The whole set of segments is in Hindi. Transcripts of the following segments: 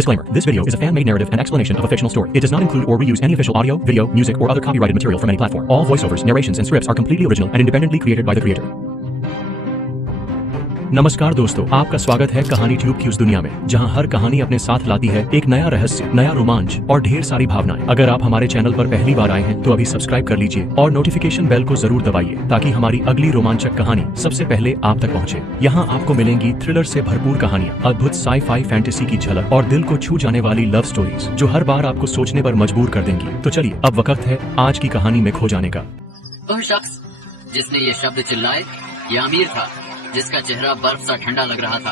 Disclaimer: This video is a fan-made narrative and explanation of a fictional story. It does not include or reuse any official audio, video, music, or other copyrighted material from any platform. All voiceovers, narrations, and scripts are completely original and independently created by the creator. नमस्कार दोस्तों, आपका स्वागत है कहानी ट्यूब की उस दुनिया में जहां हर कहानी अपने साथ लाती है एक नया रहस्य, नया रोमांच और ढेर सारी भावनाएं। अगर आप हमारे चैनल पर पहली बार आए हैं तो अभी सब्सक्राइब कर लीजिए और नोटिफिकेशन बेल को जरूर दबाइए ताकि हमारी अगली रोमांचक कहानी सबसे पहले आप तक पहुंचे। यहाँ आपको मिलेंगी थ्रिलर से भरपूर कहानियाँ, अद्भुत साई-फाई फैंटेसी की झलक और दिल को छू जाने वाली लव स्टोरीज जो हर बार आपको सोचने पर मजबूर कर देंगी। तो चलिए अब वक्त है आज की कहानी में खो जाने का। वह शख्स जिसने ये शब्द चिल्लाए यह अमीर था, जिसका चेहरा बर्फ सा ठंडा लग रहा था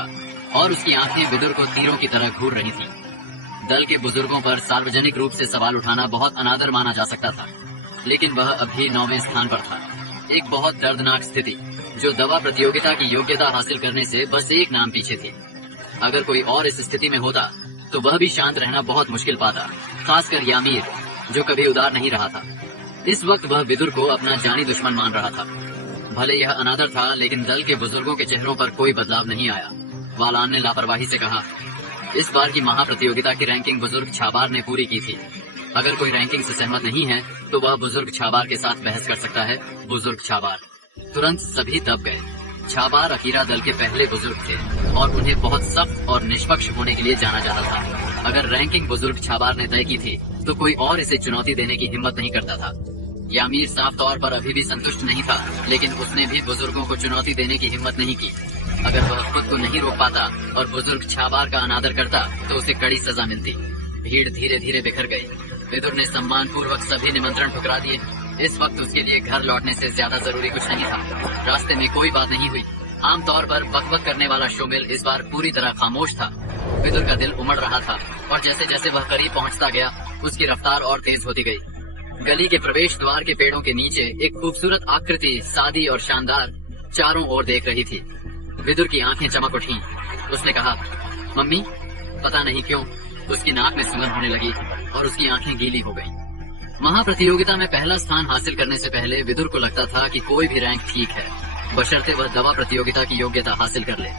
और उसकी आंखें विदुर को तीरों की तरह घूर रही थीं। दल के बुजुर्गों पर सार्वजनिक रूप से सवाल उठाना बहुत अनादर माना जा सकता था, लेकिन वह अभी 9वें स्थान पर था। एक बहुत दर्दनाक स्थिति जो दवा प्रतियोगिता की योग्यता हासिल करने से बस एक नाम पीछे थी। अगर कोई और इस स्थिति में होता तो वह भी शांत रहना बहुत मुश्किल पाता, खासकर यामीर जो कभी उदार नहीं रहा था। इस वक्त वह विदुर को अपना जानी दुश्मन मान रहा था। भले यह अनादर था, लेकिन दल के बुजुर्गों के चेहरों पर कोई बदलाव नहीं आया। वालान ने लापरवाही से कहा, इस बार की महाप्रतियोगिता की रैंकिंग बुजुर्ग छाबार ने पूरी की थी। अगर कोई रैंकिंग से सहमत नहीं है तो वह बुजुर्ग छाबार के साथ बहस कर सकता है। बुजुर्ग छाबार। तुरंत सभी दब गए। छाबार अकीरा दल के पहले बुजुर्ग थे और उन्हें बहुत सख्त और निष्पक्ष होने के लिए जाना जाता था। अगर रैंकिंग बुजुर्ग छाबार ने तय की थी तो कोई और इसे चुनौती देने की हिम्मत नहीं करता था। यामीर साफ तौर पर अभी भी संतुष्ट नहीं था, लेकिन उसने भी बुजुर्गों को चुनौती देने की हिम्मत नहीं की। अगर वह खुद को नहीं रोक पाता और बुजुर्ग छाबार का अनादर करता तो उसे कड़ी सजा मिलती। भीड़ धीरे धीरे बिखर गई। विदुर ने सम्मान पूर्वक सभी निमंत्रण ठुकरा दिए। इस वक्त उसके लिए घर लौटने से ज्यादा जरूरी कुछ नहीं था। रास्ते में कोई बात नहीं हुई। आमतौर पर बकबक करने वाला शोमिल इस बार पूरी तरह खामोश था। विदुर का दिल उमड़ रहा था और जैसे जैसे वह करीब पहुँचता गया उसकी रफ्तार और तेज होती गई। गली के प्रवेश द्वार के पेड़ों के नीचे एक खूबसूरत आकृति सादी और शानदार चारों ओर देख रही थी। विदुर की आंखें चमक उठी। उसने कहा, मम्मी। पता नहीं क्यों उसकी नाक में सुगंध होने लगी और उसकी आंखें गीली हो गईं। महाप्रतियोगिता में पहला स्थान हासिल करने से पहले विदुर को लगता था कि कोई भी रैंक ठीक है, बशर्ते वह दवा प्रतियोगिता की योग्यता हासिल कर ले।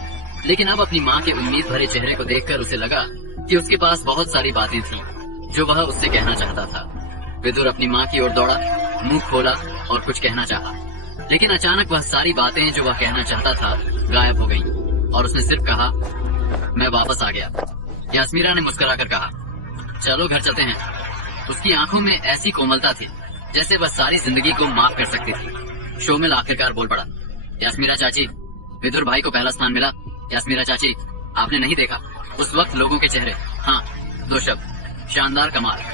लेकिन अब अपनी माँ के उम्मीद भरे चेहरे को देखकर उसे लगा कि उसके पास बहुत सारी बातें थीं जो वह उससे कहना चाहता था। विदुर अपनी माँ की ओर दौड़ा, मुंह खोला और कुछ कहना चाहा, लेकिन अचानक वह सारी बातें जो वह कहना चाहता था गायब हो गईं और उसने सिर्फ कहा, मैं वापस आ गया। यास्मीरा ने मुस्कुराकर कहा, चलो घर चलते हैं। उसकी आंखों में ऐसी कोमलता थी जैसे वह सारी जिंदगी को माफ कर सकती थी। शोमिल आखिरकार बोल पड़ा, यास्मीरा चाची, विदुर भाई को पहला स्थान मिला। यास्मीरा चाची, आपने नहीं देखा उस वक्त लोगों के चेहरे? हाँ, 2 शब्द, शानदार, कमाल।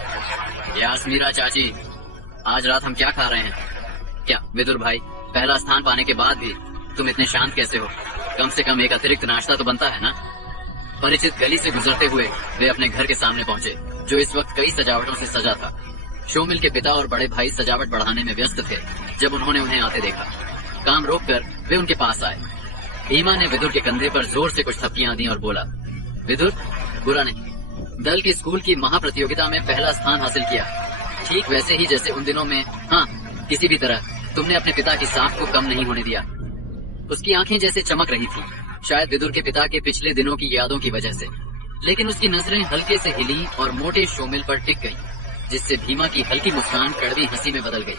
यास्मीरा चाची, आज रात हम क्या खा रहे हैं? क्या विदुर भाई, पहला स्थान पाने के बाद भी तुम इतने शांत कैसे हो? कम से कम एक अतिरिक्त नाश्ता तो बनता है ना? परिचित गली से गुजरते हुए वे अपने घर के सामने पहुंचे, जो इस वक्त कई सजावटों से सजा था। शोमिल के पिता और बड़े भाई सजावट बढ़ाने में व्यस्त थे। जब उन्होंने उन्हें आते देखा, काम रोककर वे उनके पास आए। भीमा ने विदुर के कंधे पर जोर से कुछ थप्पियां दी और बोला, विदुर, बुरा नहीं, दल की स्कूल की महाप्रतियोगिता में पहला स्थान हासिल किया, ठीक वैसे ही जैसे उन दिनों में। हाँ, किसी भी तरह तुमने अपने पिता की सांस को कम नहीं होने दिया। उसकी आंखें जैसे चमक रही थी, शायद विदुर के पिता के पिछले दिनों की यादों की वजह से, लेकिन उसकी नजरें हल्के से हिली और मोटे शोमिल पर टिक गईं, जिससे भीमा की हल्की मुस्कान कड़वी हंसी में बदल गई।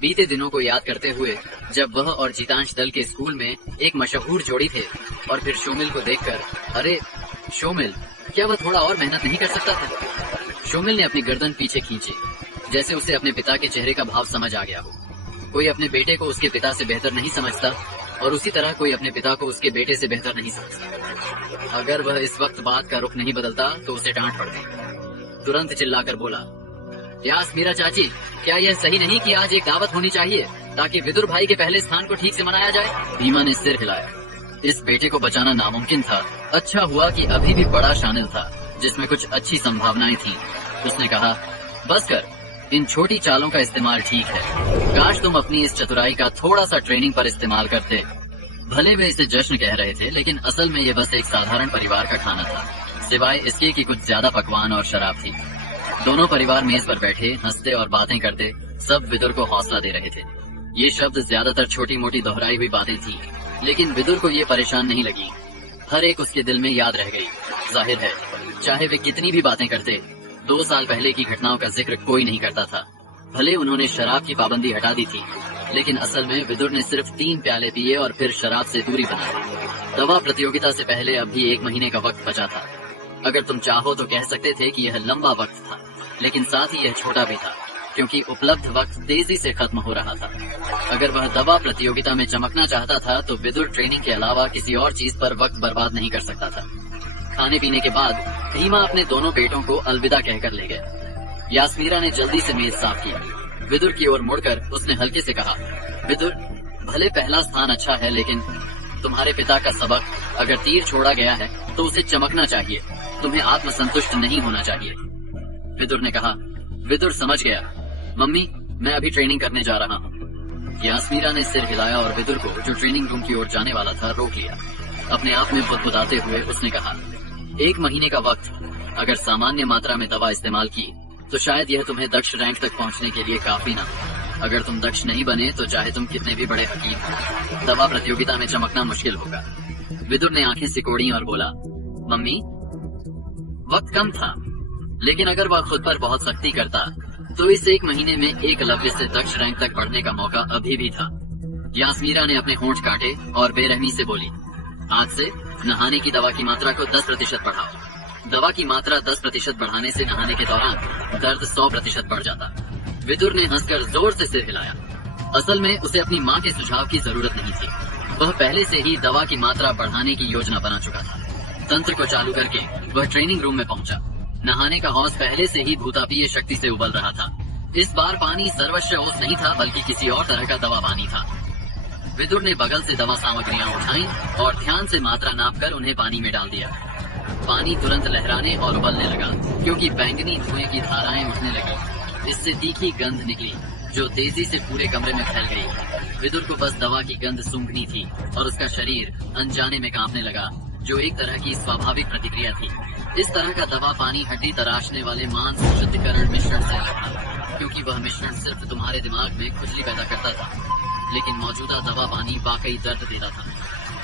बीते दिनों को याद करते हुए जब वह और जीतांश दल के स्कूल में एक मशहूर जोड़ी थे, और फिर शोमिल को देखकर, अरे शोमिल, क्या वह थोड़ा और मेहनत नहीं कर सकता था? शोमिल ने अपनी गर्दन पीछे खींची, जैसे उसे अपने पिता के चेहरे का भाव समझ आ गया हो। कोई अपने बेटे को उसके पिता से बेहतर नहीं समझता और उसी तरह कोई अपने पिता को उसके बेटे से बेहतर नहीं समझता। अगर वह इस वक्त बात का रुख नहीं बदलता तो उसे डांट पड़ती। तुरंत चिल्लाकर बोला, यास्मीरा चाची, क्या यह सही नहीं कि आज एक दावत होनी चाहिए ताकि विदुर भाई के पहले स्थान को ठीक से मनाया जाए? भीमा ने सिर हिलाया। इस बेटे को बचाना नामुमकिन था। अच्छा हुआ कि अभी भी बड़ा शामिल था जिसमें कुछ अच्छी संभावनाएं थीं। उसने कहा, बस कर, इन छोटी चालों का इस्तेमाल ठीक है। काश तुम अपनी इस चतुराई का थोड़ा सा ट्रेनिंग पर इस्तेमाल करते। भले वे इसे जश्न कह रहे थे, लेकिन असल में ये बस एक साधारण परिवार का खाना था, सिवाय इसके कि कुछ ज्यादा पकवान और शराब थी। दोनों परिवार मेज पर बैठे हंसते और बातें करते सब विदुर को हौसला दे रहे थे। ये शब्द ज्यादातर छोटी मोटी दोहराई हुई बातें थी, लेकिन विदुर को ये परेशान नहीं लगी। हर एक उसके दिल में याद रह गई। जाहिर है चाहे वे कितनी भी बातें करते, 2 साल पहले की घटनाओं का जिक्र कोई नहीं करता था। भले उन्होंने शराब की पाबंदी हटा दी थी, लेकिन असल में विदुर ने सिर्फ 3 प्याले पिए और फिर शराब से दूरी बनाई। दवा प्रतियोगिता से पहले अभी 1 महीने का वक्त बचा था। अगर तुम चाहो तो कह सकते थे कि यह लंबा वक्त था, लेकिन साथ ही यह छोटा भी था, क्योंकि उपलब्ध वक्त तेजी से खत्म हो रहा था। अगर वह दवा प्रतियोगिता में चमकना चाहता था तो विदुर ट्रेनिंग के अलावा किसी और चीज पर वक्त बर्बाद नहीं कर सकता था। खाने पीने के बाद भीमा अपने दोनों बेटों को अलविदा कहकर ले गया। यास्मीरा ने जल्दी से मेज साफ किया। विदुर की ओर मुड़कर उसने हल्के से कहा, विदुर, भले पहला स्थान अच्छा है, लेकिन तुम्हारे पिता का सबक, अगर तीर छोड़ा गया है तो उसे चमकना चाहिए, तुम्हें आत्मसंतुष्ट नहीं होना चाहिए। विदुर ने कहा, विदुर समझ गया मम्मी, मैं अभी ट्रेनिंग करने जा रहा हूँ। यास्मीरा ने सिर हिलाया और विदुर को, जो ट्रेनिंग रूम की ओर जाने वाला था, रोक लिया। अपने आप में बुदबुदाते हुए उसने कहा, 1 महीने का वक्त, अगर सामान्य मात्रा में दवा इस्तेमाल की तो शायद यह तुम्हें दक्ष रैंक तक पहुंचने के लिए काफी ना हो। अगर तुम दक्ष नहीं बने तो चाहे तुम कितने भी बड़े हकीम हो, दवा प्रतियोगिता में चमकना मुश्किल होगा। विदुर ने आंखें सिकोड़ी और बोला, मम्मी, वक्त कम था, लेकिन अगर वह खुद पर बहुत सख्ती करता तो इस 1 महीने में एकलव्य से दक्ष रैंक तक बढ़ने का मौका अभी भी था। यास्मीरा ने अपने होंठ काटे और बेरहमी से बोली, आज से नहाने की दवा की मात्रा को 10% बढ़ाओ। दवा की मात्रा 10% बढ़ाने से नहाने के दौरान दर्द 100% बढ़ जाता। विदुर ने हंसकर जोर से सिर हिलाया। असल में उसे अपनी माँ के सुझाव की जरूरत नहीं थी। वह पहले से ही दवा की मात्रा बढ़ाने की योजना बना चुका था। तंत्र को चालू करके वह ट्रेनिंग रूम में पहुंचा। नहाने का हौज पहले से ही भूतापीय शक्ति से उबल रहा था। इस बार पानी सर्वस्व ओस नहीं था, बल्कि किसी और तरह का दवा पानी था। विदुर ने बगल से दवा सामग्रियां उठाई और ध्यान से मात्रा नापकर उन्हें पानी में डाल दिया। पानी तुरंत लहराने और उबलने लगा, क्योंकि बैंगनी धुएं की धाराएं उठने लगी। इससे तीखी गंध निकली, जो तेजी से पूरे कमरे में फैल गई। विदुर को बस दवा की गंध सूंघनी थी और उसका शरीर अनजाने में कांपने लगा, जो एक तरह की स्वाभाविक प्रतिक्रिया थी। इस तरह का दवा पानी हड्डी तराशने वाले मांस शुद्धिकरण मिश्रण से अलग था, क्योंकि वह मिश्रण सिर्फ तुम्हारे दिमाग में खुजली पैदा करता था, लेकिन मौजूदा दवा पानी वाकई दर्द देता था।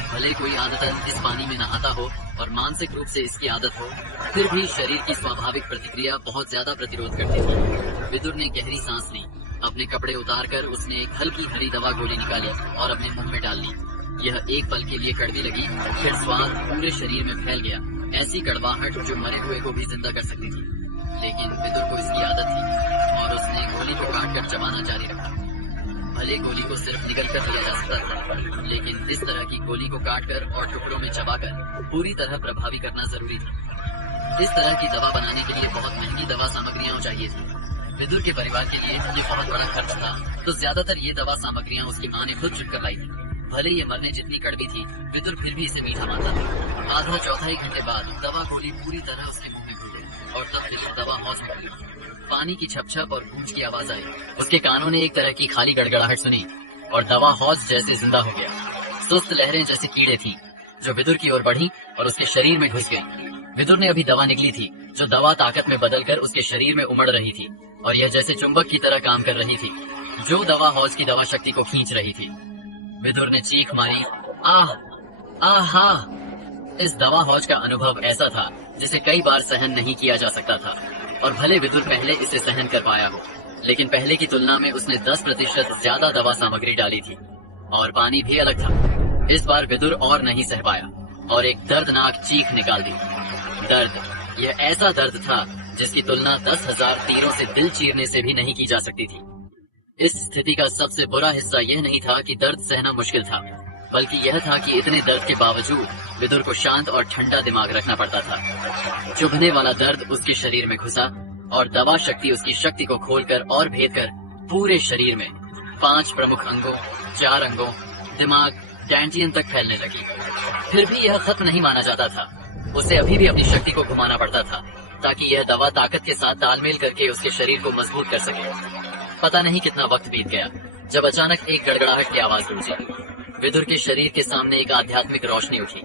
भले कोई आदतन इस पानी में नहाता हो और मानसिक रूप से इसकी आदत हो, फिर भी शरीर की स्वाभाविक प्रतिक्रिया बहुत ज्यादा प्रतिरोध करती थी। विदुर ने गहरी सांस ली। अपने कपड़े उतारकर उसने एक हल्की हरी दवा गोली निकाली और अपने मुंह में डाल ली। यह एक पल के लिए कड़वी लगी, फिर स्वाद पूरे शरीर में फैल गया। ऐसी कड़वाहट जो मरे हुए को भी जिंदा कर सकती थी, लेकिन विदुर को इसकी आदत थी और उसने गोली को काटकर चबाना जारी रखा। भले गोली को सिर्फ निगल कर लिया जा सकता था, लेकिन इस तरह की गोली को काटकर और टुकड़ों में चबाकर पूरी तरह प्रभावी करना जरूरी था। इस तरह की दवा बनाने के लिए बहुत महंगी दवा सामग्रियां चाहिए थी। विदुर के परिवार के लिए ये बहुत बड़ा खर्च था, तो ज्यादातर ये दवा सामग्रियां उसकी माँ ने खुद चुनकर लाई थी। भले ये मरने जितनी कड़वी थी, विदुर फिर भी इसे मीठा मानता था। आधा चौथाई घंटे बाद दवा गोली पूरी तरह उसके मुंह में घुल गई और तब विदुर दवा हौज में घुली। पानी की छप-छप और गूंज की आवाज आई। उसके कानों ने एक तरह की खाली गड़गड़ाहट सुनी और दवा हौज जैसे जिंदा हो गया। सुस्त लहरें जैसे कीड़े थी, जो विदुर की ओर बढ़ी और उसके शरीर में घुस गई। विदुर ने अभी दवा निकली थी, जो दवा ताकत में बदलकर उसके शरीर में उमड़ रही थी, और यह जैसे चुंबक की तरह काम कर रही थी, जो दवा हौज की दवा शक्ति को खींच रही थी। विदुर ने चीख मारी, आह, आहा! इस दवा हौज का अनुभव ऐसा था जिसे कई बार सहन नहीं किया जा सकता था, और भले विदुर पहले इसे सहन कर पाया हो, लेकिन पहले की तुलना में उसने 10% ज्यादा दवा सामग्री डाली थी, और पानी भी अलग था। इस बार विदुर और नहीं सह पाया और एक दर्दनाक चीख निकाल दी। दर्द, यह ऐसा दर्द था जिसकी तुलना 10,000 तीरों से दिल चीरने से भी नहीं की जा सकती थी। इस स्थिति का सबसे बुरा हिस्सा यह नहीं था कि दर्द सहना मुश्किल था, बल्कि यह था कि इतने दर्द के बावजूद विदुर को शांत और ठंडा दिमाग रखना पड़ता था। चुभने वाला दर्द उसके शरीर में घुसा और दवा शक्ति उसकी शक्ति को खोलकर और भेद कर पूरे शरीर में 5 प्रमुख अंगों, 4 अंगों, दिमाग, डैंटियन तक फैलने लगी। फिर भी यह खत्म नहीं माना जाता था। उसे अभी भी अपनी शक्ति को घुमाना पड़ता था, ताकि यह दवा ताकत के साथ तालमेल करके उसके शरीर को मजबूत कर सके। पता नहीं कितना वक्त बीत गया जब अचानक एक गड़गड़ाहट की आवाज गूंजी। विदुर के शरीर के सामने एक आध्यात्मिक रोशनी उठी।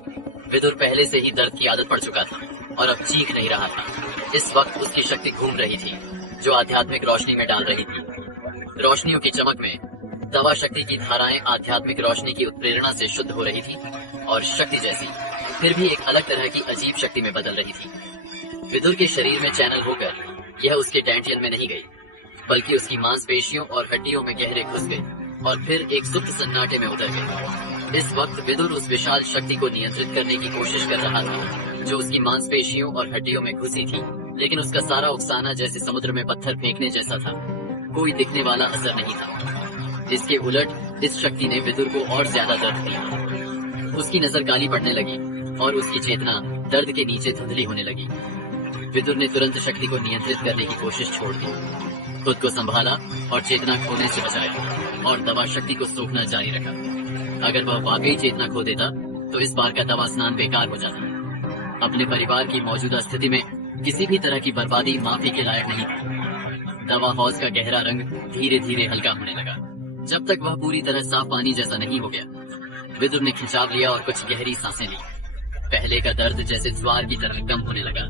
विदुर पहले से ही दर्द की आदत पड़ चुका था और अब चीख नहीं रहा था। इस वक्त उसकी शक्ति घूम रही थी, जो आध्यात्मिक रोशनी में डाल रही थी। रोशनियों की चमक में दवा शक्ति की धाराएं आध्यात्मिक रोशनी की उत्प्रेरणा से शुद्ध हो रही थी और शक्ति जैसी फिर भी एक अलग तरह की अजीब शक्ति में बदल रही थी। विदुर के शरीर में चैनल होकर यह उसके डैंटियन में नहीं गई, बल्कि उसकी मांसपेशियों और हड्डियों में गहरे घुस गई और फिर एक सुप्त सन्नाटे में उतर गई। इस वक्त विदुर उस विशाल शक्ति को नियंत्रित करने की कोशिश कर रहा था जो उसकी मांसपेशियों और हड्डियों में घुसी थी, लेकिन उसका सारा उकसाना जैसे समुद्र में पत्थर फेंकने जैसा था। कोई दिखने वाला असर नहीं था। इसके उलट इस शक्ति ने विदुर को और ज्यादा दर्द दिया। उसकी नजर काली पड़ने लगी और उसकी चेतना दर्द के नीचे धुंधली होने लगी। विदुर ने तुरंत शक्ति को नियंत्रित करने की कोशिश छोड़ दी, खुद को संभाला और चेतना खोने से बचाया और दवा शक्ति को सोखना जारी रखा। अगर वह वाकई चेतना खो देता तो इस बार का दवा स्नान बेकार हो जाता। अपने परिवार की मौजूदा स्थिति में किसी भी तरह की बर्बादी माफी के लायक नहीं थी। दवा हौज का गहरा रंग धीरे धीरे हल्का होने लगा। जब तक वह पूरी तरह साफ पानी जैसा नहीं हो गया, विदुर ने खिंचाव लिया और कुछ गहरी सांसें ली। पहले का दर्द जैसे ज्वार की तरह कम होने लगा।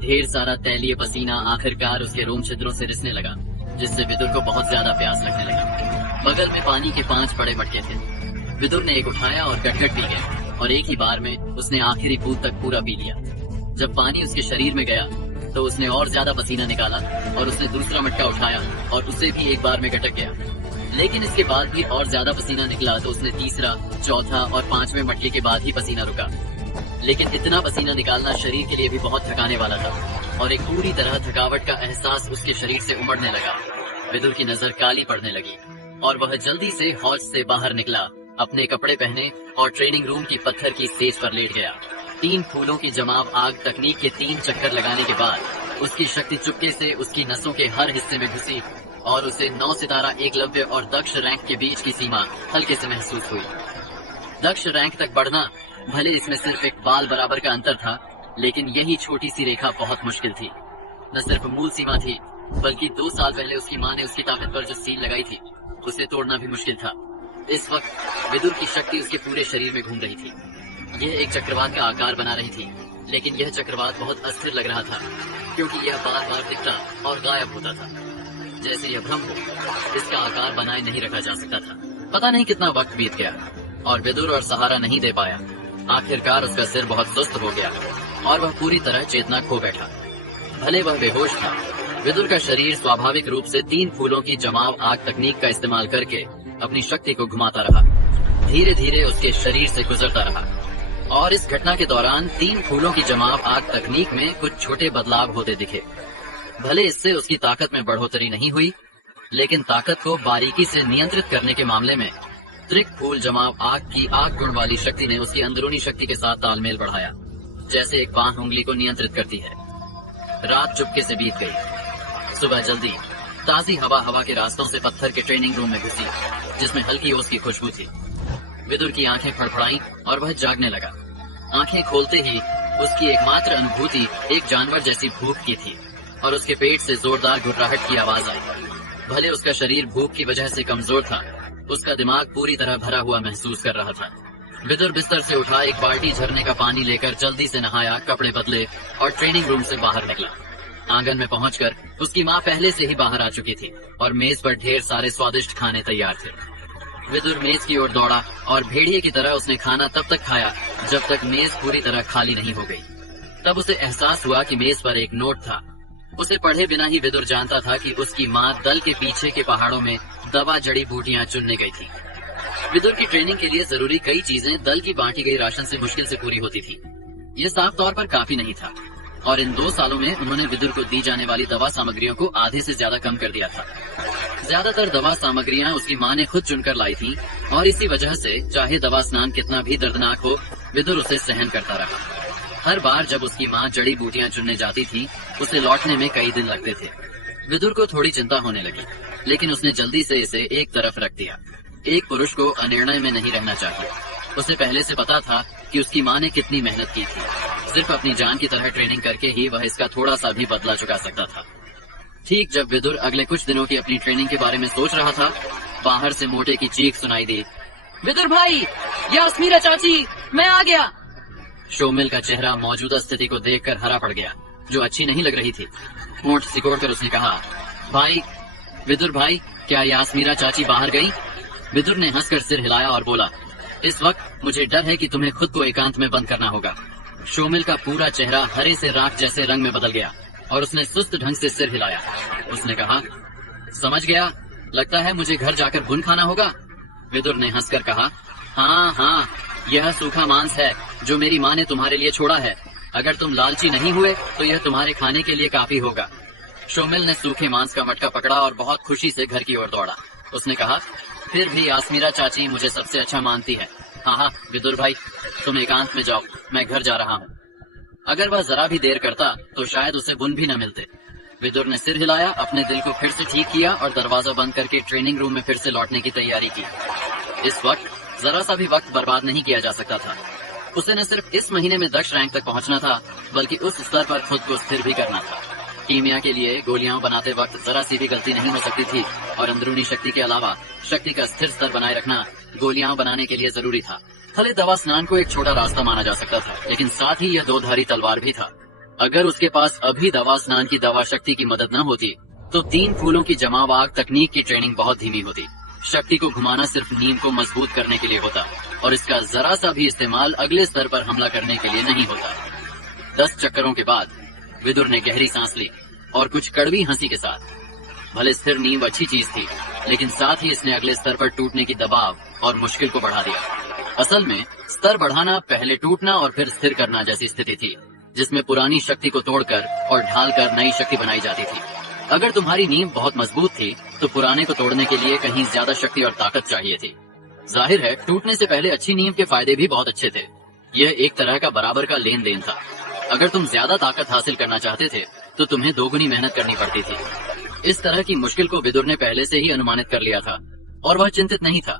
ढेर सारा तैलीय पसीना आखिरकार उसके रोम छिद्रों से रिसने लगा, जिससे विदुर को बहुत ज्यादा प्यास लगने लगा। बगल में पानी के 5 बड़े मटके थे। विदुर ने एक उठाया और गटगट पी गया और एक ही बार में उसने आखिरी बूंद तक पूरा पी लिया। जब पानी उसके शरीर में गया तो उसने और ज्यादा पसीना निकाला और उसने दूसरा मटका उठाया और उसे भी एक बार में गटक गया। लेकिन इसके बाद भी और ज्यादा पसीना निकला तो उसने तीसरा, चौथा और 5वें मटके के बाद ही पसीना रुका। लेकिन इतना पसीना निकालना शरीर के लिए भी बहुत थकाने वाला था और एक पूरी तरह थकावट का एहसास उसके शरीर से उमड़ने लगा। विदुर की नजर काली पड़ने लगी और वह जल्दी से हौज से बाहर निकला, अपने कपड़े पहने और ट्रेनिंग रूम की पत्थर की स्टेज पर लेट गया। 3 फूलों की जमाव आग तकनीक के 3 चक्कर लगाने के बाद उसकी शक्ति चुपके से उसकी नसों के हर हिस्से में घुसी और उसे 9 सितारा एकलव्य और दक्ष रैंक के बीच की सीमा हल्के से महसूस हुई। दक्ष रैंक तक बढ़ना, भले इसमें सिर्फ एक बाल बराबर का अंतर था, लेकिन यही छोटी सी रेखा बहुत मुश्किल थी। न सिर्फ मूल सीमा थी, बल्कि 2 साल पहले उसकी माँ ने उसकी ताकत पर जो सील लगाई थी, उसे तोड़ना भी मुश्किल था। इस वक्त विदुर की शक्ति उसके पूरे शरीर में घूम रही थी। यह एक चक्रवात का आकार बना रही थी, लेकिन यह चक्रवात बहुत अस्थिर लग रहा था, क्योंकि यह बार बार दिखता और गायब होता था। जैसे यह भ्रम हो, इसका आकार बनाए नहीं रखा जा सकता था। पता नहीं कितना वक्त बीत गया और विदुर और सहारा नहीं दे पाया। आखिरकार उसका सिर बहुत सुस्त हो गया और वह पूरी तरह चेतना खो बैठा। भले वह बेहोश था, विदुर का शरीर स्वाभाविक रूप से 3 फूलों की जमाव आग तकनीक का इस्तेमाल करके अपनी शक्ति को घुमाता रहा। धीरे धीरे उसके शरीर से गुजरता रहा और इस घटना के दौरान 3 फूलों की जमाव आग तकनीक में कुछ छोटे बदलाव होते दिखे। भले इससे उसकी ताकत में बढ़ोतरी नहीं हुई, लेकिन ताकत को बारीकी से नियंत्रित करने के मामले में त्रिक फूल जमाव आग की आग गुण वाली शक्ति ने उसकी अंदरूनी शक्ति के साथ तालमेल बढ़ाया, जैसे एक बांह उंगली को नियंत्रित करती है। रात चुपके से बीत गई। सुबह जल्दी ताजी हवा के रास्तों से पत्थर के ट्रेनिंग रूम में घुसी, जिसमें हल्की ओस की खुशबू थी। विदुर की आंखें फड़फड़ाईं और वह जागने लगा। आंखें खोलते ही उसकी एकमात्र अनुभूति एक जानवर जैसी भूख की थी और उसके पेट से जोरदार घुर्राहट की आवाज आई। भले उसका शरीर भूख की वजह से कमजोर था, उसका दिमाग पूरी तरह भरा हुआ महसूस कर रहा था। विदुर बिस्तर से उठा, एक बाल्टी झरने का पानी लेकर जल्दी से नहाया, कपड़े बदले और ट्रेनिंग रूम से बाहर निकला। आंगन में पहुंचकर उसकी माँ पहले से ही बाहर आ चुकी थी और मेज पर ढेर सारे स्वादिष्ट खाने तैयार थे। विदुर मेज की ओर दौड़ा और भेड़िए की तरह उसने खाना तब तक खाया जब तक मेज पूरी तरह खाली नहीं हो गई। तब उसे एहसास हुआ कि मेज पर एक नोट था। उसे पढ़े बिना ही विदुर जानता था कि उसकी माँ दल के पीछे के पहाड़ों में दवा जड़ी बूटियां चुनने गई थी। विदुर की ट्रेनिंग के लिए जरूरी कई चीजें दल की बांटी गई राशन से मुश्किल से पूरी होती थी। ये साफ तौर पर काफी नहीं था और इन 2 सालों में उन्होंने विदुर को दी जाने वाली दवा सामग्रियों को आधे से ज्यादा कम कर दिया था। ज्यादातर दवा सामग्रियां उसकी माँ ने खुद चुनकर लाई थी और इसी वजह से चाहे दवा स्नान कितना भी दर्दनाक हो, विदुर उसे सहन करता रहा। हर बार जब उसकी माँ जड़ी बूटियां चुनने जाती थी, उसे लौटने में कई दिन लगते थे। विदुर को थोड़ी चिंता होने लगी, लेकिन उसने जल्दी से इसे एक तरफ रख दिया। एक पुरुष को अनिर्णय में नहीं रहना चाहिए। उसे पहले से पता था कि उसकी माँ ने कितनी मेहनत की थी। सिर्फ अपनी जान की तरह ट्रेनिंग करके ही वह इसका थोड़ा सा भी बदला चुका सकता था। ठीक जब विदुर अगले कुछ दिनों की अपनी ट्रेनिंग के बारे में सोच रहा था, बाहर से मोटे की चीख सुनाई दी, विदुर भाई, या अस्मीरा चाची, मैं आ गया। शोमिल का चेहरा मौजूदा स्थिति को देखकर हरा पड़ गया, जो अच्छी नहीं लग रही थी। होंठ सिकोड़कर उसने कहा, भाई, विदुर भाई, क्या यास्मीरा चाची बाहर गई? विदुर ने हंसकर सिर हिलाया और बोला, इस वक्त मुझे डर है कि तुम्हें खुद को एकांत में बंद करना होगा। शोमिल का पूरा चेहरा हरे से राख जैसे रंग में बदल गया और उसने सुस्त ढंग से सिर हिलाया। उसने कहा, समझ गया, लगता है मुझे घर जाकर बुन खाना होगा। विदुर ने हंसकर कहा, हाँ, यह सूखा मांस है जो मेरी माँ ने तुम्हारे लिए छोड़ा है। अगर तुम लालची नहीं हुए तो यह तुम्हारे खाने के लिए काफी होगा। शोमिल ने सूखे मांस का मटका पकड़ा और बहुत खुशी से घर की ओर दौड़ा। उसने कहा, फिर भी यास्मीरा चाची मुझे सबसे अच्छा मानती है। हाँ, विदुर भाई, तुम एकांत में जाओ, मैं घर जा रहा हूँ। अगर वह जरा भी देर करता तो शायद उसे बुन भी न मिलते। विदुर ने सिर हिलाया, अपने दिल को फिर से ठीक किया और दरवाजा बंद करके ट्रेनिंग रूम में फिर से लौटने की तैयारी की। इस वक्त जरा सा भी वक्त बर्बाद नहीं किया जा सकता था। उसे न सिर्फ इस महीने में दक्ष रैंक तक पहुंचना था, बल्कि उस स्तर पर खुद को स्थिर भी करना था। कीमिया के लिए गोलियां बनाते वक्त जरा सी भी गलती नहीं हो सकती थी और अंदरूनी शक्ति के अलावा शक्ति का स्थिर स्तर बनाए रखना गोलियां बनाने के लिए जरूरी था। भले दवा स्नान को एक छोटा रास्ता माना जा सकता था, लेकिन साथ ही यह 2-धारी तलवार भी था। अगर उसके पास अभी दवा स्नान की दवा शक्ति की मदद न होती तो 3 फूलों की जमावाग तकनीक की ट्रेनिंग बहुत धीमी होती। शक्ति को घुमाना सिर्फ नीम को मजबूत करने के लिए होता और इसका जरा सा भी इस्तेमाल अगले स्तर पर हमला करने के लिए नहीं होता। 10 चक्करों के बाद विदुर ने गहरी सांस ली और कुछ कड़वी हंसी के साथ, भले स्थिर नींव अच्छी चीज थी, लेकिन साथ ही इसने अगले स्तर पर टूटने की दबाव और मुश्किल को बढ़ा दिया। असल में स्तर बढ़ाना पहले टूटना और फिर स्थिर करना जैसी स्थिति थी, जिसमें पुरानी शक्ति को तोड़कर और ढालकर नई शक्ति बनाई जाती थी। अगर तुम्हारी नींव बहुत मजबूत थी तो पुराने को तोड़ने के लिए कहीं ज्यादा शक्ति और ताकत चाहिए थी। जाहिर है, टूटने से पहले अच्छी नींव के फायदे भी बहुत अच्छे थे। यह एक तरह का बराबर का लेन देन था। अगर तुम ज्यादा ताकत हासिल करना चाहते थे तो तुम्हें 2 गुनी मेहनत करनी पड़ती थी। इस तरह की मुश्किल को विदुर ने पहले से ही अनुमानित कर लिया था और वह चिंतित नहीं था।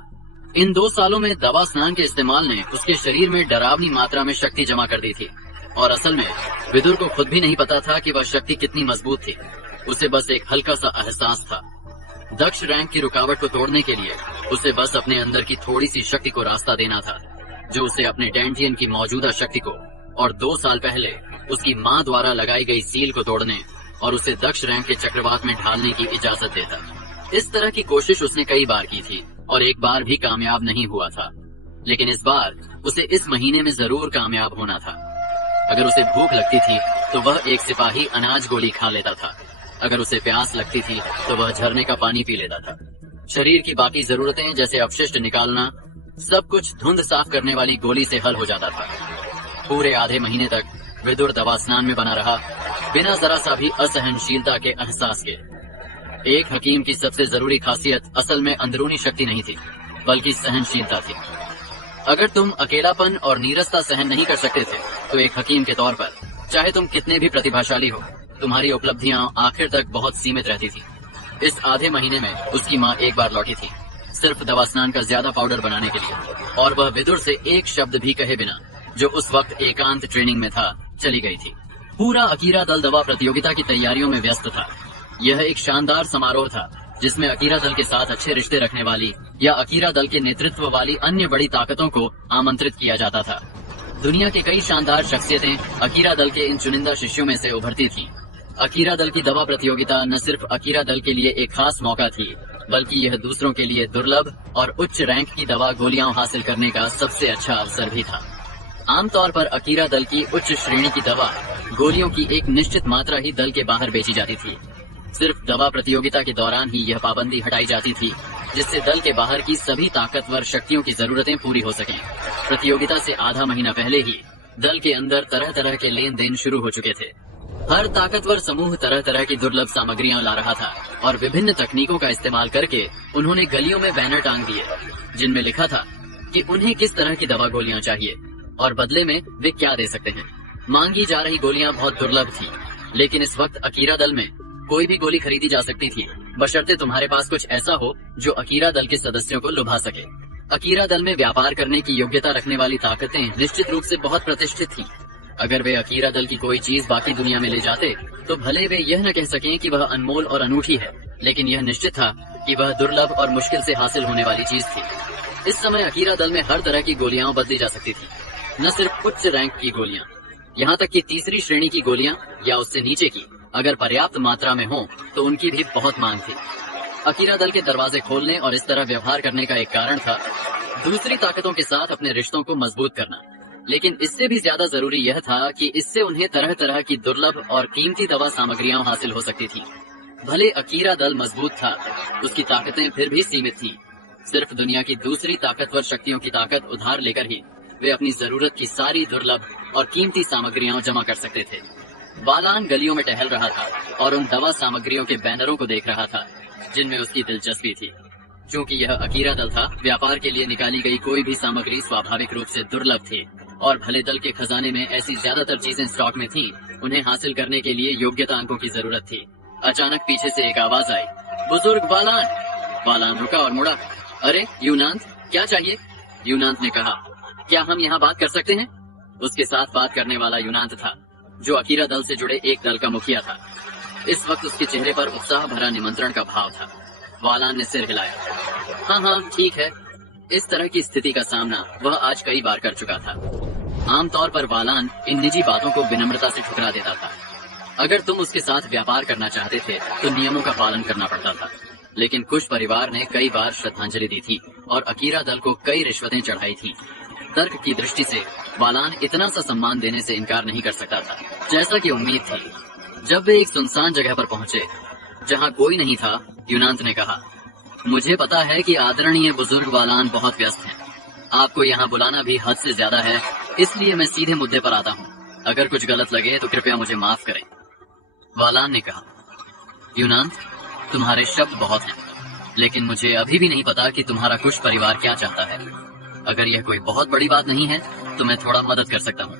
इन 2 सालों में दवा स्नान के इस्तेमाल ने उसके शरीर में डरावनी मात्रा में शक्ति जमा कर दी थी और असल में विदुर को खुद भी नहीं पता था कि वह शक्ति कितनी मजबूत थी। उसे बस एक हल्का सा एहसास था। दक्ष रैंक की रुकावट को तोड़ने के लिए उसे बस अपने अंदर की थोड़ी सी शक्ति को रास्ता देना था, जो उसे अपने डेंटियन की मौजूदा शक्ति को और 2 साल पहले उसकी माँ द्वारा लगाई गई सील को तोड़ने और उसे दक्ष रैंक के चक्रवात में ढालने की इजाजत देता। इस तरह की कोशिश उसने कई बार की थी और एक बार भी कामयाब नहीं हुआ था, लेकिन इस बार उसे इस महीने में जरूर कामयाब होना था। अगर उसे भूख लगती थी तो वह एक सिपाही अनाज गोली खा लेता था। अगर उसे प्यास लगती थी तो वह झरने का पानी पी लेता था। शरीर की बाकी जरूरतें जैसे अपशिष्ट निकालना, सब कुछ धुंध साफ करने वाली गोली से हल हो जाता था। पूरे आधे महीने तक विदुर दवा स्नान में बना रहा, बिना जरा सा भी असहनशीलता के एहसास के। एक हकीम की सबसे जरूरी खासियत असल में अंदरूनी शक्ति नहीं थी, बल्कि सहनशीलता थी। अगर तुम अकेलापन और नीरसता सहन नहीं कर सकते थे तो एक हकीम के तौर पर, चाहे तुम कितने भी प्रतिभाशाली हो, तुम्हारी उपलब्धियां आखिर तक बहुत सीमित रहती थी। इस आधे महीने में उसकी माँ एक बार लौटी थी, सिर्फ दवा स्नान का ज्यादा पाउडर बनाने के लिए, और वह विदुर से एक शब्द भी कहे बिना, जो उस वक्त एकांत ट्रेनिंग में था, चली गई थी। पूरा अकीरा दल दवा प्रतियोगिता की तैयारियों में व्यस्त था। यह एक शानदार समारोह था जिसमें अकीरा दल के साथ अच्छे रिश्ते रखने वाली या अकीरा दल के नेतृत्व वाली अन्य बड़ी ताकतों को आमंत्रित किया जाता था। दुनिया के कई शानदार शख्सियतें अकीरा दल के इन चुनिंदा शिष्यों में से उभरती थीं। अकीरा दल की दवा प्रतियोगिता न सिर्फ अकीरा दल के लिए एक खास मौका थी, बल्कि यह दूसरों के लिए दुर्लभ और उच्च रैंक की दवा गोलियां हासिल करने का सबसे अच्छा अवसर भी था। आमतौर पर अकीरा दल की उच्च श्रेणी की दवा गोलियों की एक निश्चित मात्रा ही दल के बाहर बेची जाती थी। सिर्फ दवा प्रतियोगिता के दौरान ही यह पाबंदी हटाई जाती थी, जिससे दल के बाहर की सभी ताकतवर शक्तियों की जरूरतें पूरी हो सकें। प्रतियोगिता से आधा महीना पहले ही दल के अंदर तरह तरह के लेन देन शुरू हो चुके थे। हर ताकतवर समूह तरह तरह की दुर्लभ सामग्रियां ला रहा था और विभिन्न तकनीकों का इस्तेमाल करके उन्होंने गलियों में बैनर टांग दिए, जिनमें लिखा था कि उन्हें किस तरह की दवा गोलियां चाहिए और बदले में वे क्या दे सकते हैं। मांगी जा रही गोलियां बहुत दुर्लभ थी, लेकिन इस वक्त अकीरा दल में कोई भी गोली खरीदी जा सकती थी, बशर्ते तुम्हारे पास कुछ ऐसा हो जो अकीरा दल के सदस्यों को लुभा सके। अकीरा दल में व्यापार करने की योग्यता रखने वाली ताकतें निश्चित रूप से बहुत प्रतिष्ठित थीं। अगर वे अकीरा दल की कोई चीज बाकी दुनिया में ले जाते तो भले वे यह न कह सकें कि वह अनमोल और अनूठी है, लेकिन यह निश्चित था कि वह दुर्लभ और मुश्किल से हासिल होने वाली चीज थी। इस समय अकीरा दल में हर तरह की गोलियां बदली जा सकती थी, न सिर्फ उच्च रैंक की गोलियां, यहाँ तक कि तीसरी श्रेणी की गोलियां या उससे नीचे की, अगर पर्याप्त मात्रा में हो तो उनकी भी बहुत मांग थी। अकीरा दल के दरवाजे खोलने और इस तरह व्यवहार करने का एक कारण था दूसरी ताकतों के साथ अपने रिश्तों को मजबूत करना। लेकिन इससे भी ज्यादा जरूरी यह था कि इससे उन्हें तरह तरह की दुर्लभ और कीमती दवा सामग्रियां हासिल हो सकती थी। भले अकीरा दल मजबूत था, उसकी ताकतें फिर भी सीमित थी। सिर्फ दुनिया की दूसरी ताकतवर शक्तियों की ताकत उधार लेकर ही वे अपनी जरूरत की सारी दुर्लभ और कीमती सामग्रियां जमा कर सकते थे। बालान गलियों में टहल रहा था और उन दवा सामग्रियों के बैनरों को देख रहा था जिनमें उसकी दिलचस्पी थी। क्योंकि यह अकीरा दल था, व्यापार के लिए निकाली गई कोई भी सामग्री स्वाभाविक रूप से दुर्लभ थी और भले दल के खजाने में ऐसी ज्यादातर चीजें स्टॉक में थीं, उन्हें हासिल करने के लिए योग्यता अंकों की जरूरत थी। अचानक पीछे से एक आवाज आई, बुजुर्ग बालान। बालान रुका और मुड़ा। अरे यूनांत, क्या चाहिए? यूनांत ने कहा, क्या हम यहाँ बात कर सकते हैं? उसके साथ बात करने वाला यूनांत था, जो अकीरा दल से जुड़े एक दल का मुखिया था। इस वक्त उसके चेहरे पर उत्साह भरा निमंत्रण का भाव था। बालान ने सिर हिलाया। हाँ, ठीक है। इस तरह की स्थिति का सामना वह आज कई बार कर चुका था। आमतौर पर बालान इन निजी बातों को विनम्रता से ठुकरा देता था। अगर तुम उसके साथ व्यापार करना चाहते थे तो नियमों का पालन करना पड़ता था। लेकिन कुश परिवार ने कई बार श्रद्धांजलि दी थी और अकीरा दल को कई रिश्वतें चढ़ाई थी। तर्क की दृष्टि से बालान इतना सा सम्मान देने से इनकार नहीं कर सकता था, जैसा कि उम्मीद थी। जब वे एक सुनसान जगह पर पहुंचे जहां कोई नहीं था, यूनांत ने कहा, मुझे पता है कि आदरणीय बुजुर्ग बालान बहुत व्यस्त हैं। आपको यहाँ बुलाना भी हद से ज्यादा है, इसलिए मैं सीधे मुद्दे पर आता हूँ। अगर कुछ गलत लगे तो कृपया मुझे माफ करें। बालान ने कहा, यूनांत, तुम्हारे शब्द बहुत हैं, लेकिन मुझे अभी भी नहीं पता कि तुम्हारा कुश परिवार क्या चाहता है। अगर यह कोई बहुत बड़ी बात नहीं है तो मैं थोड़ा मदद कर सकता हूँ।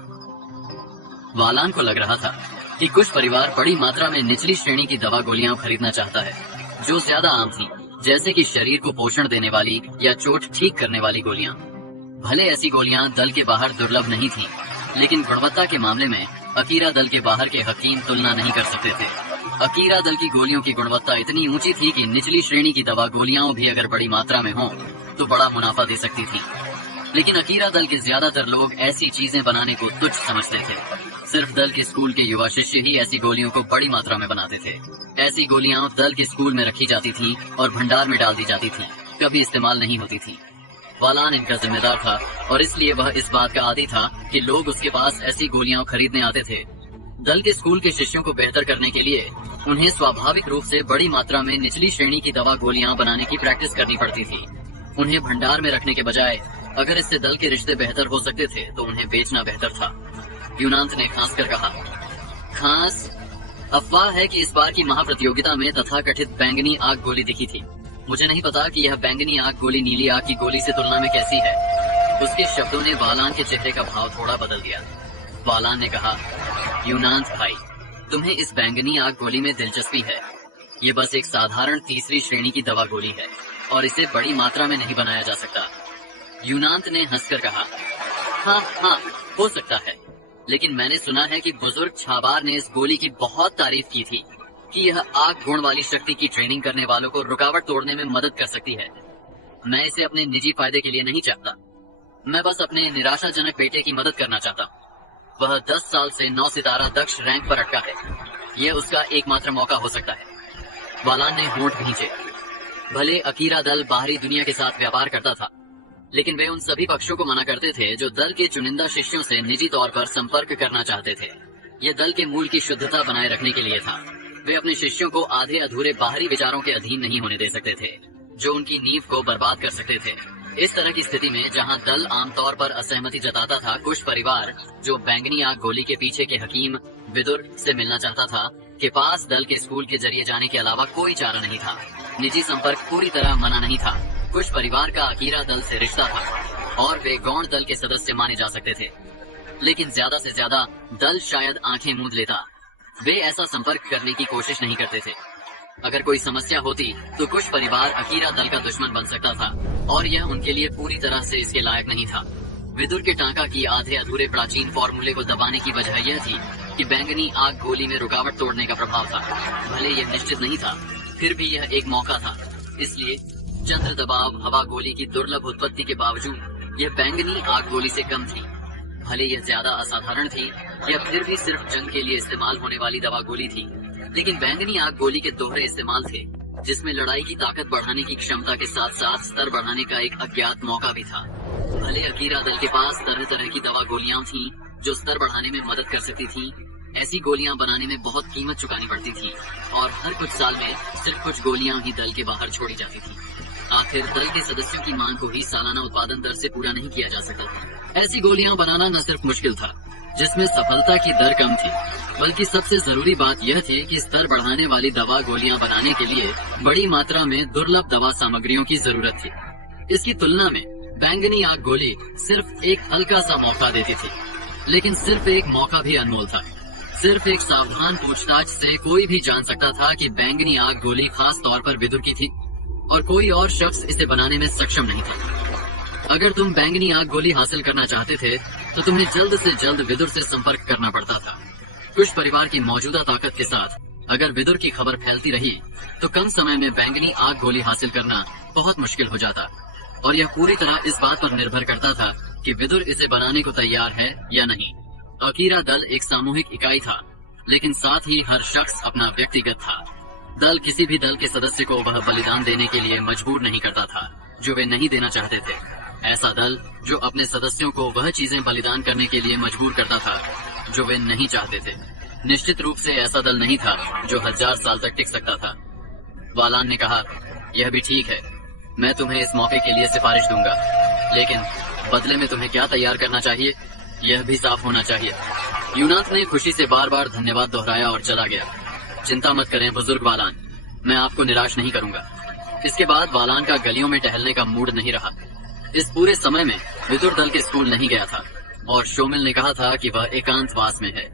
बालान को लग रहा था कि कुश परिवार बड़ी मात्रा में निचली श्रेणी की दवा गोलियां खरीदना चाहता है, जो ज्यादा आम थी, जैसे कि शरीर को पोषण देने वाली या चोट ठीक करने वाली गोलियां। भले ऐसी गोलियां दल के बाहर दुर्लभ नहीं थीं, लेकिन गुणवत्ता के मामले में अकीरा दल के बाहर के हकीम तुलना नहीं कर सकते थे। अकीरा दल की गोलियों की गुणवत्ता इतनी ऊंची थी कि निचली श्रेणी की दवा गोलियां भी अगर बड़ी मात्रा में हों तो बड़ा मुनाफा दे सकती थी। लेकिन अकीरा दल के ज्यादातर लोग ऐसी चीजें बनाने को तुच्छ समझते थे। सिर्फ दल के स्कूल के युवा शिष्य ही ऐसी गोलियों को बड़ी मात्रा में बनाते थे। ऐसी गोलियां दल के स्कूल में रखी जाती थी और भंडार में डाल दी जाती थी, कभी इस्तेमाल नहीं होती थी। बालान इनका जिम्मेदार था और इसलिए वह इस बात का आदी था कि लोग उसके पास ऐसी गोलियां खरीदने आते थे। दल के स्कूल के शिष्यों को बेहतर करने के लिए उन्हें स्वाभाविक रूप से बड़ी मात्रा में निचली श्रेणी की दवा गोलियां बनाने की प्रैक्टिस करनी पड़ती थी। उन्हें भंडार में रखने के बजाय अगर इससे दल के रिश्ते बेहतर हो सकते थे तो उन्हें बेचना बेहतर था। यूनांत ने खांस कर कहा, खांस? अफवाह है कि इस बार की महाप्रतियोगिता में तथाकथित बैंगनी आग गोली दिखी थी। मुझे नहीं पता कि यह बैंगनी आग गोली नीली आग की गोली से तुलना में कैसी है। उसके शब्दों ने बालान के चेहरे का भाव थोड़ा बदल दिया। बालान ने कहा, यूनांत भाई, तुम्हें इस बैंगनी आग गोली में दिलचस्पी है। ये बस एक साधारण तीसरी श्रेणी की दवा गोली है और इसे बड़ी मात्रा में नहीं बनाया जा सकता। यूनांत ने हंसकर कहा, हाँ, हो सकता है, लेकिन मैंने सुना है कि बुजुर्ग छाबार ने इस गोली की बहुत तारीफ की थी कि यह आग गुण वाली शक्ति की ट्रेनिंग करने वालों को रुकावट तोड़ने में मदद कर सकती है। मैं इसे अपने निजी फायदे के लिए नहीं चाहता। मैं बस अपने निराशाजनक बेटे की मदद करना चाहता हूँ। वह 10 साल से 9 सितारा दक्ष रैंक पर अटका है। यह उसका एकमात्र मौका हो सकता है। बालान ने होंठ भींचे। भले अकीरा दल बाहरी दुनिया के साथ व्यापार करता था, लेकिन वे उन सभी पक्षों को मना करते थे जो दल के चुनिंदा शिष्यों से निजी तौर पर संपर्क करना चाहते थे। यह दल के मूल की शुद्धता बनाए रखने के लिए था। वे अपने शिष्यों को आधे अधूरे बाहरी विचारों के अधीन नहीं होने दे सकते थे, जो उनकी नींव को बर्बाद कर सकते थे। इस तरह की स्थिति में जहां दल आमतौर पर असहमति जताता था, कुश परिवार, जो बैंगनी आग गोली के पीछे के हकीम विदुर से मिलना चाहता था, के पास दल के स्कूल के जरिए जाने के अलावा कोई चारा नहीं था। निजी संपर्क पूरी तरह मना नहीं था। कुश परिवार का अकीरा दल से रिश्ता था और वे गौण दल के सदस्य माने जा सकते थे, लेकिन ज्यादा से ज्यादा दल शायद आंखें मूंद लेता। वे ऐसा संपर्क करने की कोशिश नहीं करते थे। अगर कोई समस्या होती तो कुश परिवार अकीरा दल का दुश्मन बन सकता था और यह उनके लिए पूरी तरह से इसके लायक नहीं था। विदुर के टांका की आधे अधूरे प्राचीन फॉर्मूले को दबाने की वजह यह थी कि बैंगनी आग गोली में रुकावट तोड़ने का प्रभाव था। भले यह निश्चित नहीं था, फिर भी यह एक मौका था। इसलिए चंद्र दबाव हवा गोली की दुर्लभ उत्पत्ति के बावजूद यह बैंगनी आग गोली से कम थी। भले यह ज्यादा असाधारण थी, यह फिर भी सिर्फ जंग के लिए इस्तेमाल होने वाली दवा गोली थी, लेकिन बैंगनी आग गोली के दोहरे इस्तेमाल थे। जिसमें लड़ाई की ताकत बढ़ाने की क्षमता के साथ साथ स्तर बढ़ाने का एक अज्ञात मौका भी था। भले अकीरा दल के पास तरह तरह की दवा गोलियां थीं जो स्तर बढ़ाने में मदद कर सकती थीं, ऐसी गोलियां बनाने में बहुत कीमत चुकानी पड़ती थी और हर कुछ साल में सिर्फ कुछ गोलियां ही दल के बाहर छोड़ी जाती थी। आखिर दल के सदस्यों की मांग को ही सालाना उत्पादन दर से पूरा नहीं किया जा सकता था। ऐसी गोलियां बनाना न सिर्फ मुश्किल था, जिसमें सफलता की दर कम थी, बल्कि सबसे जरूरी बात यह थी कि स्तर बढ़ाने वाली दवा गोलियां बनाने के लिए बड़ी मात्रा में दुर्लभ दवा सामग्रियों की जरूरत थी। इसकी तुलना में बैंगनी आग गोली सिर्फ एक हल्का सा मौका देती थी, लेकिन सिर्फ एक मौका भी अनमोल था। सिर्फ एक सावधान पूछताछ से कोई भी जान सकता था कि बैंगनी आग गोली खास तौर पर विदुर की थी और कोई और शख्स इसे बनाने में सक्षम नहीं था। अगर तुम बैंगनी आग गोली हासिल करना चाहते थे तो तुम्हें जल्द से जल्द विदुर से संपर्क करना पड़ता था। कुछ परिवार की मौजूदा ताकत के साथ अगर विदुर की खबर फैलती रही तो कम समय में बैंगनी आग गोली हासिल करना बहुत मुश्किल हो जाता और यह पूरी तरह इस बात पर निर्भर करता था कि विदुर इसे बनाने को तैयार है या नहीं। अकीरा दल एक सामूहिक इकाई था, लेकिन साथ ही हर शख्स अपना व्यक्तिगत था। दल किसी भी दल के सदस्य को वह बलिदान देने के लिए मजबूर नहीं करता था जो वे नहीं देना चाहते थे। ऐसा दल जो अपने सदस्यों को वह चीजें बलिदान करने के लिए मजबूर करता था जो वे नहीं चाहते थे, निश्चित रूप से ऐसा दल नहीं था जो 1000 साल तक टिक सकता था। वालान ने कहा, यह भी ठीक है, मैं तुम्हें इस मौके के लिए सिफारिश दूंगा, लेकिन बदले में तुम्हें क्या तैयार करना चाहिए यह भी साफ होना चाहिए। यूनाथ ने खुशी से बार बार धन्यवाद दोहराया और चला गया। चिंता मत करें बुजुर्ग वालान, मैं आपको निराश नहीं करूंगा। इसके बाद वालान का गलियों में टहलने का मूड नहीं रहा। इस पूरे समय में विदुर दल के स्कूल नहीं गया था और शोमिल ने कहा था कि वह एकांतवास में है।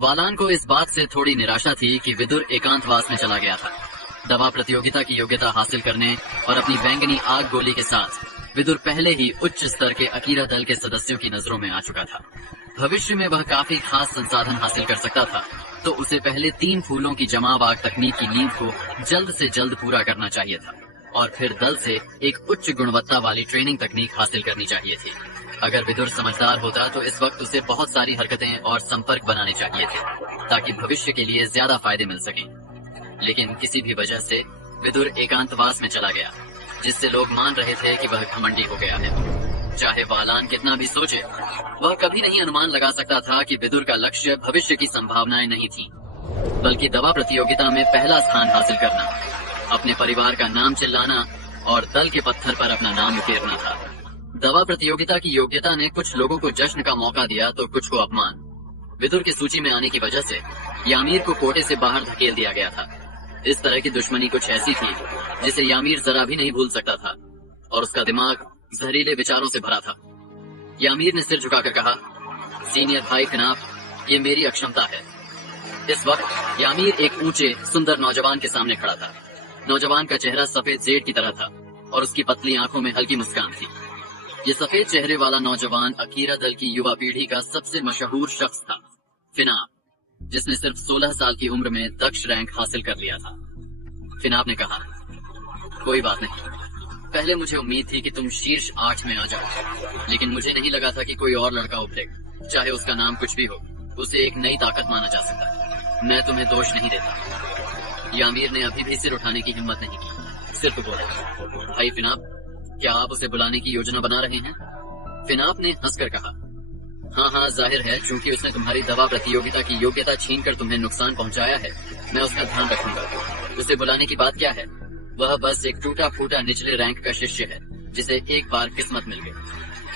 वालान को इस बात से थोड़ी निराशा थी कि विदुर एकांतवास में चला गया था। दवा प्रतियोगिता की योग्यता हासिल करने और अपनी बैंगनी आग गोली के साथ विदुर पहले ही उच्च स्तर के अकीरा दल के सदस्यों की नजरों में आ चुका था। भविष्य में वह काफी खास संसाधन हासिल कर सकता था, तो उसे पहले 3 फूलों की जमाव आग तकनीक की नींव को जल्द से जल्द पूरा करना चाहिए था और फिर दल से एक उच्च गुणवत्ता वाली ट्रेनिंग तकनीक हासिल करनी चाहिए थी। अगर विदुर समझदार होता तो इस वक्त उसे बहुत सारी हरकतें और संपर्क बनाने चाहिए थे ताकि भविष्य के लिए ज्यादा फायदे मिल सकें। लेकिन किसी भी वजह से विदुर एकांतवास में चला गया, जिससे लोग मान रहे थे कि वह घमंडी हो गया है। चाहे वालान कितना भी सोचे, वह कभी नहीं अनुमान लगा सकता था कि विदुर का लक्ष्य भविष्य की संभावनाएं नहीं थी, बल्कि दवा प्रतियोगिता में पहला स्थान हासिल करना, अपने परिवार का नाम चिल्लाना और दल के पत्थर पर अपना नाम उकेरना था। दवा प्रतियोगिता की योग्यता ने कुछ लोगों को जश्न का मौका दिया तो कुछ को अपमान। विदुर की सूची में आने की वजह से यामीर को कोटे से बाहर धकेल दिया गया था। इस तरह की दुश्मनी कुछ ऐसी थी जिसे यामीर जरा भी नहीं भूल सकता था और उसका दिमाग जहरीले विचारों से भरा था। यामीर ने सिर झुकाकर कहा, सीनियर भाई खनाफ, ये मेरी अक्षमता है। इस वक्त यामीर एक ऊंचे सुंदर नौजवान के सामने खड़ा था। नौजवान का चेहरा सफेद जेड की तरह था और उसकी पतली आंखों में हल्की मुस्कान थी। ये सफेद चेहरे वाला नौजवान अकीरा दल की युवा पीढ़ी का सबसे मशहूर शख्स था, फिनाप, जिसने सिर्फ 16 साल की उम्र में दक्ष रैंक हासिल कर लिया था। फिनाप ने कहा, कोई बात नहीं, पहले मुझे उम्मीद थी कि तुम शीर्ष 8 में आ जाओ, लेकिन मुझे नहीं लगा था कि कोई और लड़का उभरेगा। चाहे उसका नाम कुछ भी हो, उसे एक नई ताकत माना जा सकता है। मैं तुम्हें दोष नहीं देता। यामीर ने अभी भी सिर उठाने की हिम्मत नहीं की, सिर्फ बोला, भाई फिनाप, क्या आप उसे बुलाने की योजना बना रहे हैं? फिनाप ने हंसकर कहा, हाँ, जाहिर है, चूंकि उसने तुम्हारी दवा प्रतियोगिता की योग्यता छीनकर तुम्हें नुकसान पहुंचाया है, मैं उसका ध्यान रखूंगा। उसे बुलाने की बात क्या है? वह बस एक टूटा फूटा निचले रैंक का शिष्य है जिसे एक बार किस्मत मिल गई।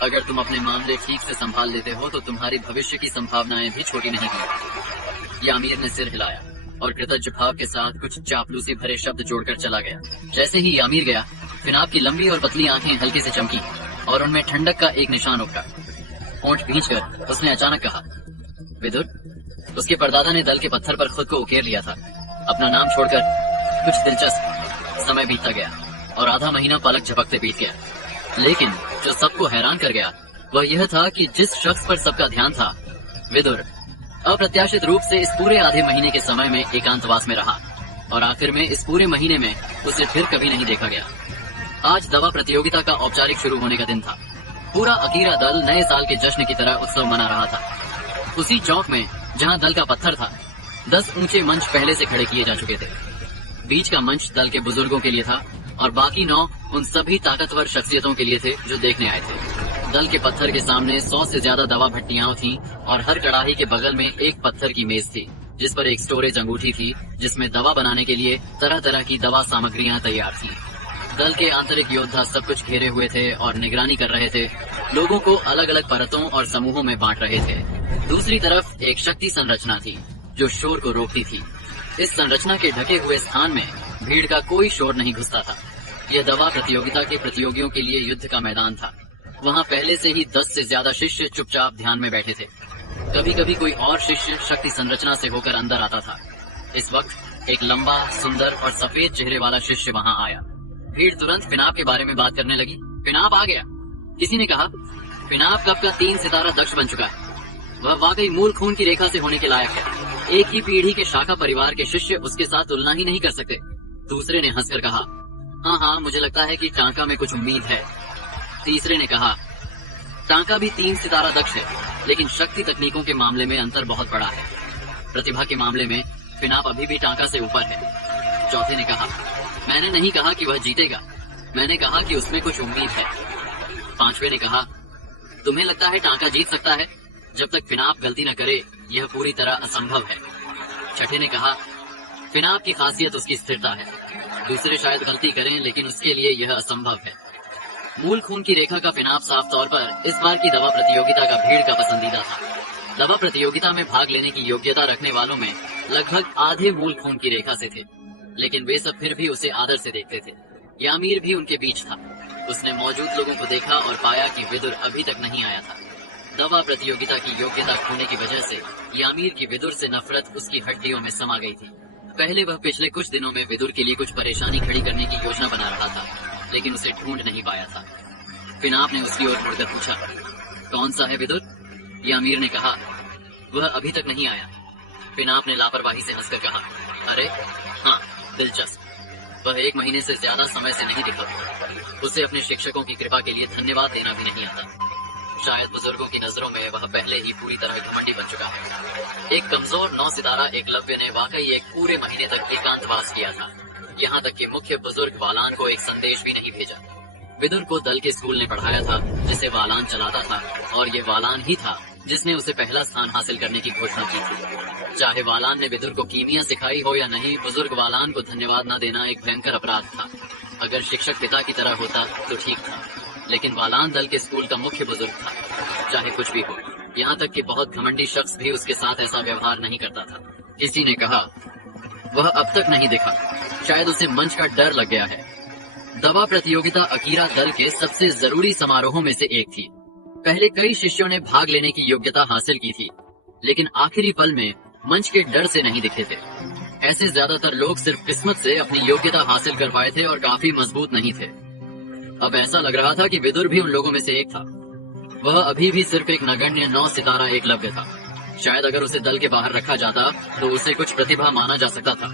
अगर तुम अपने मामले ठीक से संभाल लेते हो तो तुम्हारी भविष्य की संभावनाएं भी छोटी नहीं होंगी। यामीर ने सिर हिलाया और कृतज्ञ भाव के साथ कुछ चापलूसी भरे शब्द जोड़कर चला गया। जैसे ही यामीर गया, फिनाप की लंबी और पतली आंखें हल्के से चमकी और उनमें ठंडक का एक निशान उभरा। होंठ भींचकर उसने अचानक कहा, विदुर। उसके परदादा ने दल के पत्थर पर खुद को उकेर लिया था। अपना नाम छोड़कर कुछ दिलचस्प। समय बीतता गया और आधा महीना पलक झपकते बीत गया, लेकिन जो सबको हैरान कर गया वह यह था कि जिस शख्स पर सबका ध्यान था, विदुर, अप्रत्याशित रूप से इस पूरे आधे महीने के समय में एकांतवास में रहा और आखिर में इस पूरे महीने में उसे फिर कभी नहीं देखा गया। आज दवा प्रतियोगिता का औपचारिक शुरू होने का दिन था। पूरा अकीरा दल नए साल के जश्न की तरह उत्सव मना रहा था। उसी चौक में जहां दल का पत्थर था, 10 ऊंचे मंच पहले से खड़े किए जा चुके थे। बीच का मंच दल के बुजुर्गों के लिए था और बाकी 9 उन सभी ताकतवर शख्सियतों के लिए थे जो देखने आए थे। दल के पत्थर के सामने 100 से ज्यादा दवा भट्टियां थीं और हर कड़ाही के बगल में एक पत्थर की मेज थी जिस पर एक स्टोरेज अंगूठी थी जिसमें दवा बनाने के लिए तरह तरह की दवा सामग्रियां तैयार थी। दल के आंतरिक योद्धा सब कुछ घेरे हुए थे और निगरानी कर रहे थे, लोगों को अलग अलग परतों और समूहों में बांट रहे थे। दूसरी तरफ एक शक्ति संरचना थी जो शोर को रोकती थी। इस संरचना के ढके हुए स्थान में भीड़ का कोई शोर नहीं घुसता था। यह दवा प्रतियोगिता के प्रतियोगियों के लिए युद्ध का मैदान था। वहाँ पहले से ही 10 से ज्यादा शिष्य चुपचाप ध्यान में बैठे थे। कभी कभी कोई और शिष्य शक्ति संरचना से होकर अंदर आता था। इस वक्त एक लंबा, सुंदर और सफेद चेहरे वाला शिष्य वहाँ आया। भीड़ तुरंत पिनाब के बारे में बात करने लगी। पिनाब आ गया। किसी ने कहा, पिनाब कब का 3 सितारा दक्ष बन चुका है। वह वाकई मूल खून की रेखा से होने के लायक है। एक ही पीढ़ी के शाखा परिवार के शिष्य उसके साथ तुलना ही नहीं कर सकते। दूसरे ने हंसकर कहा, हाँ, मुझे लगता है कि टांका में कुछ उम्मीद है। तीसरे ने कहा, टांका भी 3 सितारा दक्ष है, लेकिन शक्ति तकनीकों के मामले में अंतर बहुत बड़ा है। प्रतिभा के मामले में पिनाब अभी भी टांका से ऊपर है। चौथे ने कहा, मैंने नहीं कहा कि वह जीतेगा, मैंने कहा कि उसमें कुछ उम्मीद है। पांचवे ने कहा, तुम्हें लगता है टांका जीत सकता है? जब तक पिनाब गलती न करे यह पूरी तरह असंभव है। छठे ने कहा, पिनाब की खासियत उसकी स्थिरता है। दूसरे शायद गलती करें, लेकिन उसके लिए यह असंभव है। मूल खून की रेखा का पिनाब साफ तौर पर इस बार की दवा प्रतियोगिता का भीड़ का पसंदीदा था। दवा प्रतियोगिता में भाग लेने की योग्यता रखने वालों में लगभग आधे मूल खून की रेखा से थे, लेकिन वे सब फिर भी उसे आदर से देखते थे। यामीर भी उनके बीच था। उसने मौजूद लोगों को देखा और पाया कि विदुर अभी तक नहीं आया था। दवा प्रतियोगिता की योग्यता खोने की वजह से यामीर की विदुर से नफरत उसकी हड्डियों में समा गई थी। पहले वह पिछले कुछ दिनों में विदुर के लिए कुछ परेशानी खड़ी करने की योजना बना रहा था, लेकिन उसे ढूंढ नहीं पाया था। पिनाब ने उसकी ओर मुड़कर पूछा, कौन सा है विदुर? यामीर ने कहा, वह अभी तक नहीं आया। पिनाब ने लापरवाही से हंसकर कहा, अरे हाँ, दिलचस्प। वह 1 महीने से ज्यादा समय से नहीं दिखा। उसे अपने शिक्षकों की कृपा के लिए धन्यवाद देना भी नहीं आता। शायद बुजुर्गों की नजरों में वह पहले ही पूरी तरह घमंडी बन चुका है। एक कमजोर 9 सितारा एकलव्य ने वाकई एक पूरे महीने तक एकांतवास किया था। यहाँ तक कि मुख्य बुजुर्ग वालान को एक संदेश भी नहीं भेजा। विदुर को दल के स्कूल ने पढ़ाया था जिसे वालान चलाता था, और ये वालान ही था जिसने उसे पहला स्थान हासिल करने की घोषणा की थी। चाहे वालान ने विदुर को कीमिया सिखाई हो या नहीं, बुजुर्ग वालान को धन्यवाद न देना एक भयंकर अपराध था। अगर शिक्षक पिता की तरह होता तो ठीक था, लेकिन वालान दल के स्कूल का मुख्य बुजुर्ग था। चाहे कुछ भी हो, यहाँ तक कि बहुत घमंडी शख्स भी उसके साथ ऐसा व्यवहार नहीं करता था। किसी ने कहा, वह अब तक नहीं दिखा, शायद उसे मंच का डर लग गया है। दवा प्रतियोगिता अकीरा दल के सबसे जरूरी समारोहों में से एक थी। पहले कई शिष्यों ने भाग लेने की योग्यता हासिल की थी, लेकिन आखिरी पल में मंच के डर से नहीं दिखे थे। ऐसे ज्यादातर लोग सिर्फ किस्मत से अपनी योग्यता हासिल कर पाए थे और काफी मजबूत नहीं थे। अब ऐसा लग रहा था कि विदुर भी उन लोगों में से एक था। वह अभी भी सिर्फ एक नगण्य 9 सितारा एकलव्य था। शायद अगर उसे दल के बाहर रखा जाता तो उसे कुछ प्रतिभा माना जा सकता था,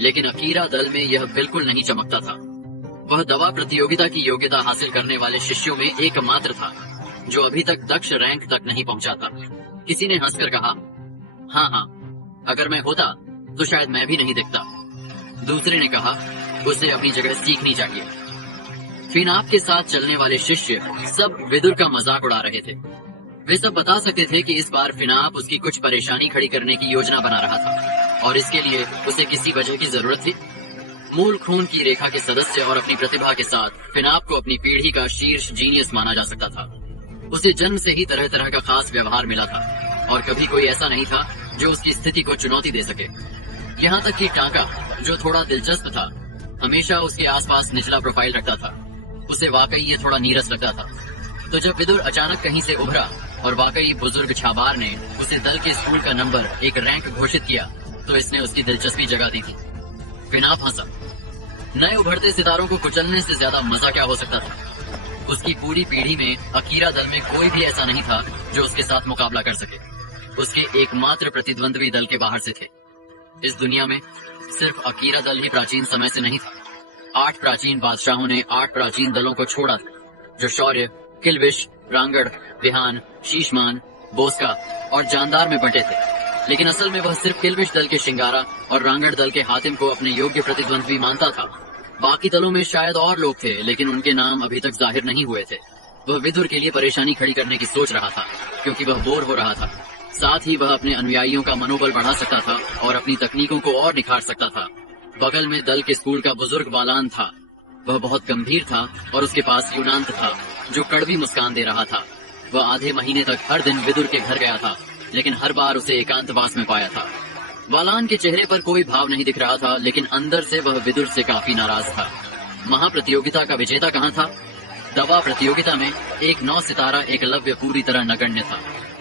लेकिन अकीरा दल में यह बिल्कुल नहीं चमकता था। वह दवा प्रतियोगिता की योग्यता हासिल करने वाले शिष्यों में एकमात्र था जो अभी तक दक्ष रैंक तक नहीं पहुंचा था। किसी ने हंसकर कहा, हाँ, अगर मैं होता तो शायद मैं भी नहीं दिखता। दूसरे ने कहा, उसे अपनी जगह सीखनी चाहिए। पिनाब के साथ चलने वाले शिष्य सब विदुर का मजाक उड़ा रहे थे। वे सब बता सकते थे कि इस बार पिनाब उसकी कुछ परेशानी खड़ी करने की योजना बना रहा था और इसके लिए उसे किसी वजह की जरूरत थी। मूल खून की रेखा के सदस्य और अपनी प्रतिभा के साथ पिनाब को अपनी पीढ़ी का शीर्ष जीनियस माना जा सकता था। उसे जन्म से ही तरह तरह का खास व्यवहार मिला था और कभी कोई ऐसा नहीं था जो उसकी स्थिति को चुनौती दे सके। यहाँ तक कि टांका, जो थोड़ा दिलचस्प था, हमेशा उसके आसपास निचला प्रोफाइल रखता था। उसे वाकई ये थोड़ा नीरस लगता था। तो जब विदुर अचानक कहीं से उभरा और वाकई बुजुर्ग छाबार ने उसे दल के स्कूल का नंबर एक रैंक घोषित किया तो इसने उसकी दिलचस्पी जगा दी थी। पिनाब हंसा। नए उभरते सितारों को कुचलने से ज्यादा मजा क्या हो सकता था। उसकी पूरी पीढ़ी में अकीरा दल में कोई भी ऐसा नहीं था जो उसके साथ मुकाबला कर सके। उसके एकमात्र प्रतिद्वंद्वी दल के बाहर से थे। इस दुनिया में सिर्फ अकीरा दल ही प्राचीन समय से नहीं था। 8 प्राचीन बादशाहों ने 8 प्राचीन दलों को छोड़ा था, जो शौर्य, किल्बिश, रांगड़, विहान, शीशमान, बोस्का और जानदार में बंटे थे। लेकिन असल में वह सिर्फ किल्विश दल के शिंगारा और रांगड़ दल के हातिम को अपने योग्य प्रतिद्वंद्वी मानता था। बाकी दलों में शायद और लोग थे, लेकिन उनके नाम अभी तक जाहिर नहीं हुए थे। वह विदुर के लिए परेशानी खड़ी करने की सोच रहा था, क्योंकि वह बोर हो रहा था। साथ ही वह अपने अनुयायियों का मनोबल बढ़ा सकता था और अपनी तकनीकों को और निखार सकता था। बगल में दल के स्कूल का बुजुर्ग बालान था। वह बहुत गंभीर था और उसके पास यूनांत था, जो कड़वी मुस्कान दे रहा था। वह आधे महीने तक हर दिन विदुर के घर गया था, लेकिन हर बार उसे एकांतवास में पाया था। बालान के चेहरे पर कोई भाव नहीं दिख रहा था, लेकिन अंदर से वह विदुर से काफी नाराज था। महाप्रतियोगिता का विजेता कहाँ था? दवा प्रतियोगिता में एक 9 सितारा एकलव्य पूरी तरह नगण्य था।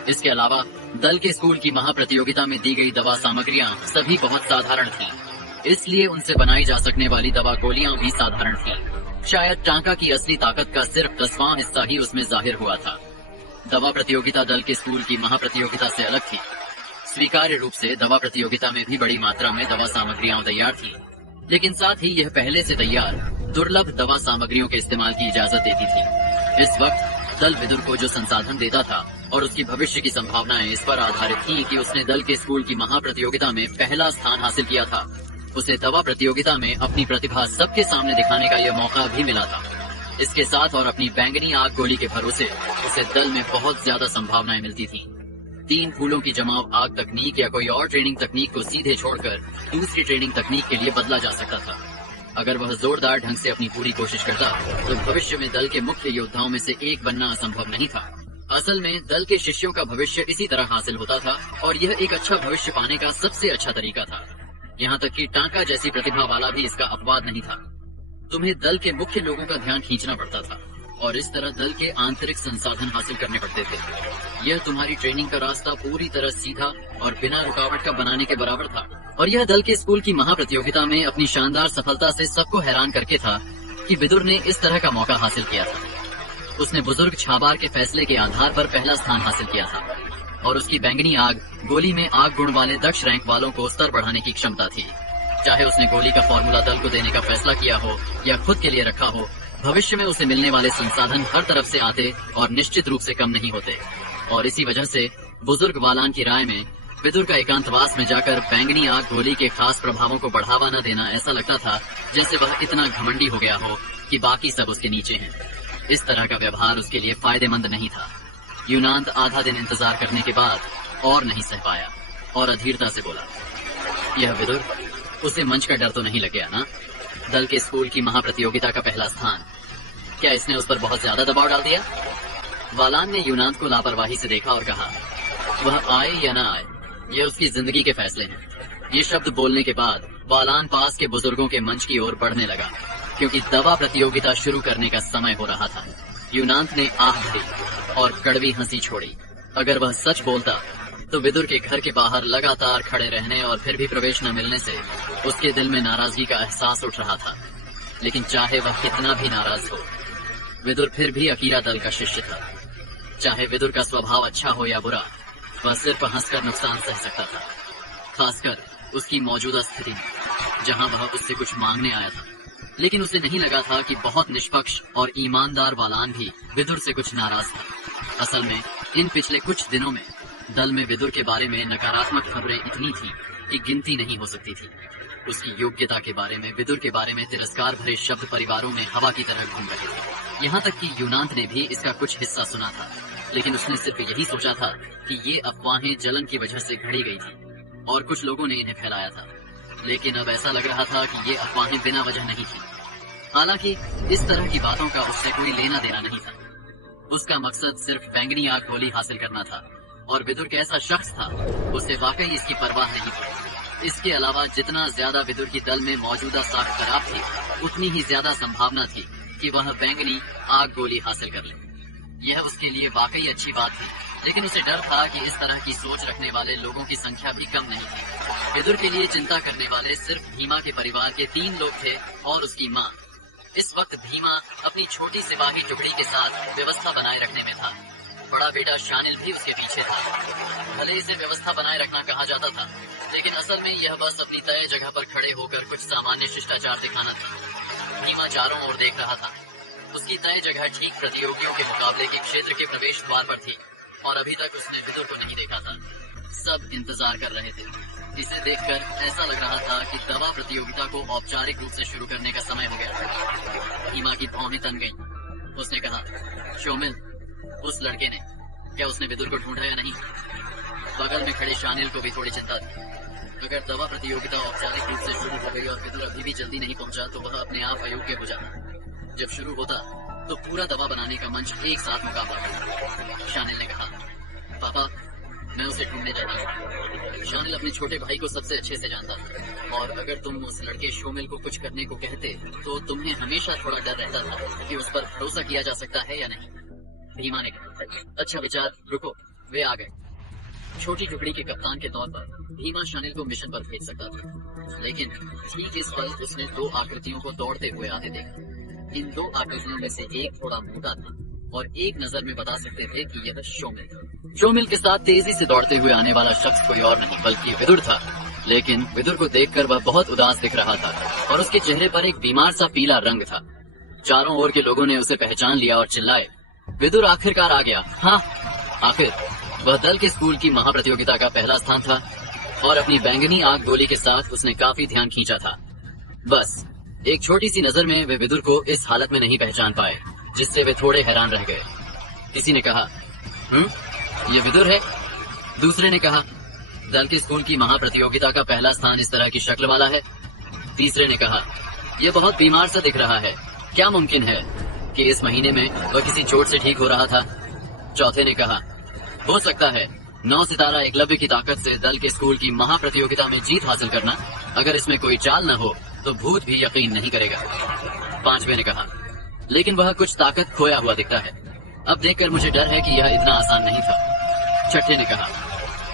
इसके अलावा दल के स्कूल की महाप्रतियोगिता में दी गई दवा सामग्रियां सभी बहुत साधारण थीं। इसलिए उनसे बनाई जा सकने वाली दवा गोलियां भी साधारण थीं। शायद टांका की असली ताकत का सिर्फ 10वां हिस्सा ही उसमें जाहिर हुआ था। दवा प्रतियोगिता दल के स्कूल की महाप्रतियोगिता से अलग थी। स्वीकार्य रूप से दवा प्रतियोगिता में भी बड़ी मात्रा में दवा सामग्रियां तैयार थी, लेकिन साथ ही यह पहले से तैयार दुर्लभ दवा सामग्रियों के इस्तेमाल की इजाजत देती थी। इस वक्त दल विदुर को जो संसाधन देता था और उसकी भविष्य की संभावनाएं इस पर आधारित थी कि उसने दल के स्कूल की महाप्रतियोगिता में पहला स्थान हासिल किया था। उसे दवा प्रतियोगिता में अपनी प्रतिभा सबके सामने दिखाने का यह मौका भी मिला था। इसके साथ और अपनी बैंगनी आग गोली के भरोसे उसे दल में बहुत ज्यादा संभावनाएं मिलती थी। 3 फूलों की जमाव आग तकनीक या कोई और ट्रेनिंग तकनीक को सीधे छोड़कर दूसरी ट्रेनिंग तकनीक के लिए बदला जा सकता था। अगर वह जोरदार ढंग से अपनी पूरी कोशिश करता तो भविष्य में दल के मुख्य योद्धाओं में से एक बनना असंभव नहीं था। असल में दल के शिष्यों का भविष्य इसी तरह हासिल होता था और यह एक अच्छा भविष्य पाने का सबसे अच्छा तरीका था। यहाँ तक कि टांका जैसी प्रतिभा वाला भी इसका अपवाद नहीं था। तुम्हें दल के मुख्य लोगों का ध्यान खींचना पड़ता था और इस तरह दल के आंतरिक संसाधन हासिल करने पड़ते थे। यह तुम्हारी ट्रेनिंग का रास्ता पूरी तरह सीधा और बिना रुकावट का बनाने के बराबर था। और यह दल के स्कूल की महाप्रतियोगिता में अपनी शानदार सफलता से सबको हैरान करके था कि विदुर ने इस तरह का मौका हासिल किया था। उसने बुजुर्ग छाबार के फैसले के आधार पर पहला स्थान हासिल किया था और उसकी बैंगनी आग गोली में आग गुण वाले दक्ष रैंक वालों को स्तर बढ़ाने की क्षमता थी। चाहे उसने गोली का फॉर्मूला दल को देने का फैसला किया हो या खुद के लिए रखा हो, भविष्य में उसे मिलने वाले संसाधन हर तरफ से आते और निश्चित रूप से कम नहीं होते। और इसी वजह से बुजुर्ग बालान की राय में विदुर का एकांतवास में जाकर बैंगनी आग गोली के खास प्रभावों को बढ़ावा न देना ऐसा लगता था जैसे वह इतना घमंडी हो गया हो कि बाकी सब उसके नीचे हैं। इस तरह का व्यवहार उसके लिए फायदेमंद नहीं था। यूनांत आधा दिन इंतजार करने के बाद और नहीं सह पाया और अधीरता से बोला, यह विदुर, उसे मंच का डर तो नहीं लग गया ना? दल के स्कूल की महाप्रतियोगिता का पहला स्थान, क्या इसने उस पर बहुत ज्यादा दबाव डाल दिया? बालान ने यूनांत को लापरवाही से देखा और कहा, वह आए या न आए, यह उसकी जिंदगी के फैसले हैं। ये शब्द बोलने के बाद बालान पास के बुजुर्गों के मंच की ओर बढ़ने लगा, क्योंकि दवा प्रतियोगिता शुरू करने का समय हो रहा था। यूनांत ने आह भरी और कड़वी हंसी छोड़ी। अगर वह सच बोलता तो विदुर के घर के बाहर लगातार खड़े रहने और फिर भी प्रवेश न मिलने से उसके दिल में नाराजगी का एहसास उठ रहा था। लेकिन चाहे वह कितना भी नाराज हो, विदुर फिर भी अकीरा दल का शिष्य था। चाहे विदुर का स्वभाव अच्छा हो या बुरा, वह सिर्फ हंसकर नुकसान सह सकता था, खासकर उसकी मौजूदा स्थिति में, जहां वह उससे कुछ मांगने आया था। लेकिन उसे नहीं लगा था कि बहुत निष्पक्ष और ईमानदार बालान भी विदुर से कुछ नाराज था। असल में इन पिछले कुछ दिनों में दल में विदुर के बारे में नकारात्मक खबरें इतनी थी कि गिनती नहीं हो सकती थी। उसकी योग्यता के बारे में, विदुर के बारे में तिरस्कार भरे शब्द परिवारों में हवा की तरह घूम रहे थे। यहाँ तक कि यूनांत ने भी इसका कुछ हिस्सा सुना था, लेकिन उसने सिर्फ यही सोचा था कि ये अफवाहें जलन की वजह से घड़ी गई थी और कुछ लोगों ने इन्हें फैलाया था। लेकिन अब ऐसा लग रहा था कि ये अफवाहें बिना वजह नहीं थी। हालांकि इस तरह की बातों का उससे कोई लेना देना नहीं था। उसका मकसद सिर्फ बैंगनी आग गोली हासिल करना था और विदुर कैसा शख्स था, उसे वाकई इसकी परवाह नहीं थी। इसके अलावा जितना ज्यादा विदुर की दल में मौजूदा साख खराब थी, उतनी ही ज्यादा संभावना थी कि वह बैंगनी आग गोली हासिल कर ले। यह उसके लिए वाकई अच्छी बात थी, लेकिन उसे डर था कि इस तरह की सोच रखने वाले लोगों की संख्या भी कम नहीं थी। विदुर के लिए चिंता करने वाले सिर्फ भीमा के परिवार के 3 लोग थे और उसकी माँ। इस वक्त भीमा अपनी छोटी सिपाही टुकड़ी के साथ व्यवस्था बनाए रखने में था। बड़ा बेटा शानिल भी उसके पीछे था। भले इसे व्यवस्था बनाए रखना कहा जाता था, लेकिन असल में यह बस अपनी तय जगह पर खड़े होकर कुछ सामान्य शिष्टाचार दिखाना था। भीमा चारों ओर देख रहा था। उसकी तय जगह ठीक प्रतियोगियों के मुकाबले के क्षेत्र के प्रवेश द्वार पर थी और अभी तक उसने विदुर को नहीं देखा था। सब इंतजार कर रहे थे। इसे देखकर ऐसा लग रहा था कि दवा प्रतियोगिता को औपचारिक रूप से शुरू करने का समय हो गया। हिमा की भौहें तन गईं। उसने कहा, शोमिल, उस लड़के ने, क्या उसने विदुर को ढूंढा या नहीं? बगल में खड़े शानिल को भी थोड़ी चिंता थी। अगर दवा प्रतियोगिता औपचारिक रूप से शुरू हो गई और विदुर अभी भी जल्दी नहीं पहुंचा तो वह अपने आप अयोग्य हो जाता। जब शुरू होता तो पूरा दवा बनाने का मंच एक साथ मुकाबला करता। शानिल ने कहा, पापा, मैं उसे ढूंढने जा रहा हूँ। शानिल अपने छोटे भाई को सबसे अच्छे से जानता था और अगर तुम उस लड़के शोमिल को कुछ करने को कहते तो तुम्हें हमेशा थोड़ा डर रहता था कि उस पर भरोसा किया जा सकता है या नहीं। भीमा ने कहा, अच्छा विचार, रुको। वे आ गए। छोटी टुकड़ी के कप्तान के तौर पर भीमा शानिल को मिशन पर भेज सकता था, लेकिन ठीक इस पल उसने दो आकृतियों को दौड़ते हुए आते देखा। इन दो आकृतियों में से एक थोड़ा मोटा था और एक नजर में बता सकते थे कि यह शोमिल था। शोमिल के साथ तेजी से दौड़ते हुए आने वाला शख्स कोई और नहीं बल्कि विदुर था, लेकिन विदुर को देखकर वह बहुत उदास दिख रहा था और उसके चेहरे पर एक बीमार सा पीला रंग था। चारों ओर के लोगों ने उसे पहचान लिया और चिल्लाए, विदुर आखिरकार आ गया। हाँ, आखिर वह दल के स्कूल की महाप्रतियोगिता का पहला स्थान था और अपनी बैंगनी आग गोली के साथ उसने काफी ध्यान खींचा था। बस एक छोटी सी नजर में वे विदुर को इस हालत में नहीं पहचान पाए, जिससे वे थोड़े हैरान रह गए। किसी ने कहा, ये विदुर है। दूसरे ने कहा, दल के स्कूल की महाप्रतियोगिता का पहला स्थान इस तरह की शक्ल वाला है। तीसरे ने कहा, यह बहुत बीमार सा दिख रहा है, क्या मुमकिन है कि इस महीने में वह किसी चोट से ठीक हो रहा था? चौथे ने कहा, हो सकता है 9 सितारा एकलव्य की ताकत से दल के स्कूल की महाप्रतियोगिता में जीत हासिल करना। अगर इसमें कोई चाल न हो तो भूत भी यकीन नहीं करेगा। पांचवे ने कहा, लेकिन वह कुछ ताकत खोया हुआ दिखता है। अब देखकर मुझे डर है कि यह इतना आसान नहीं था। छठे ने कहा,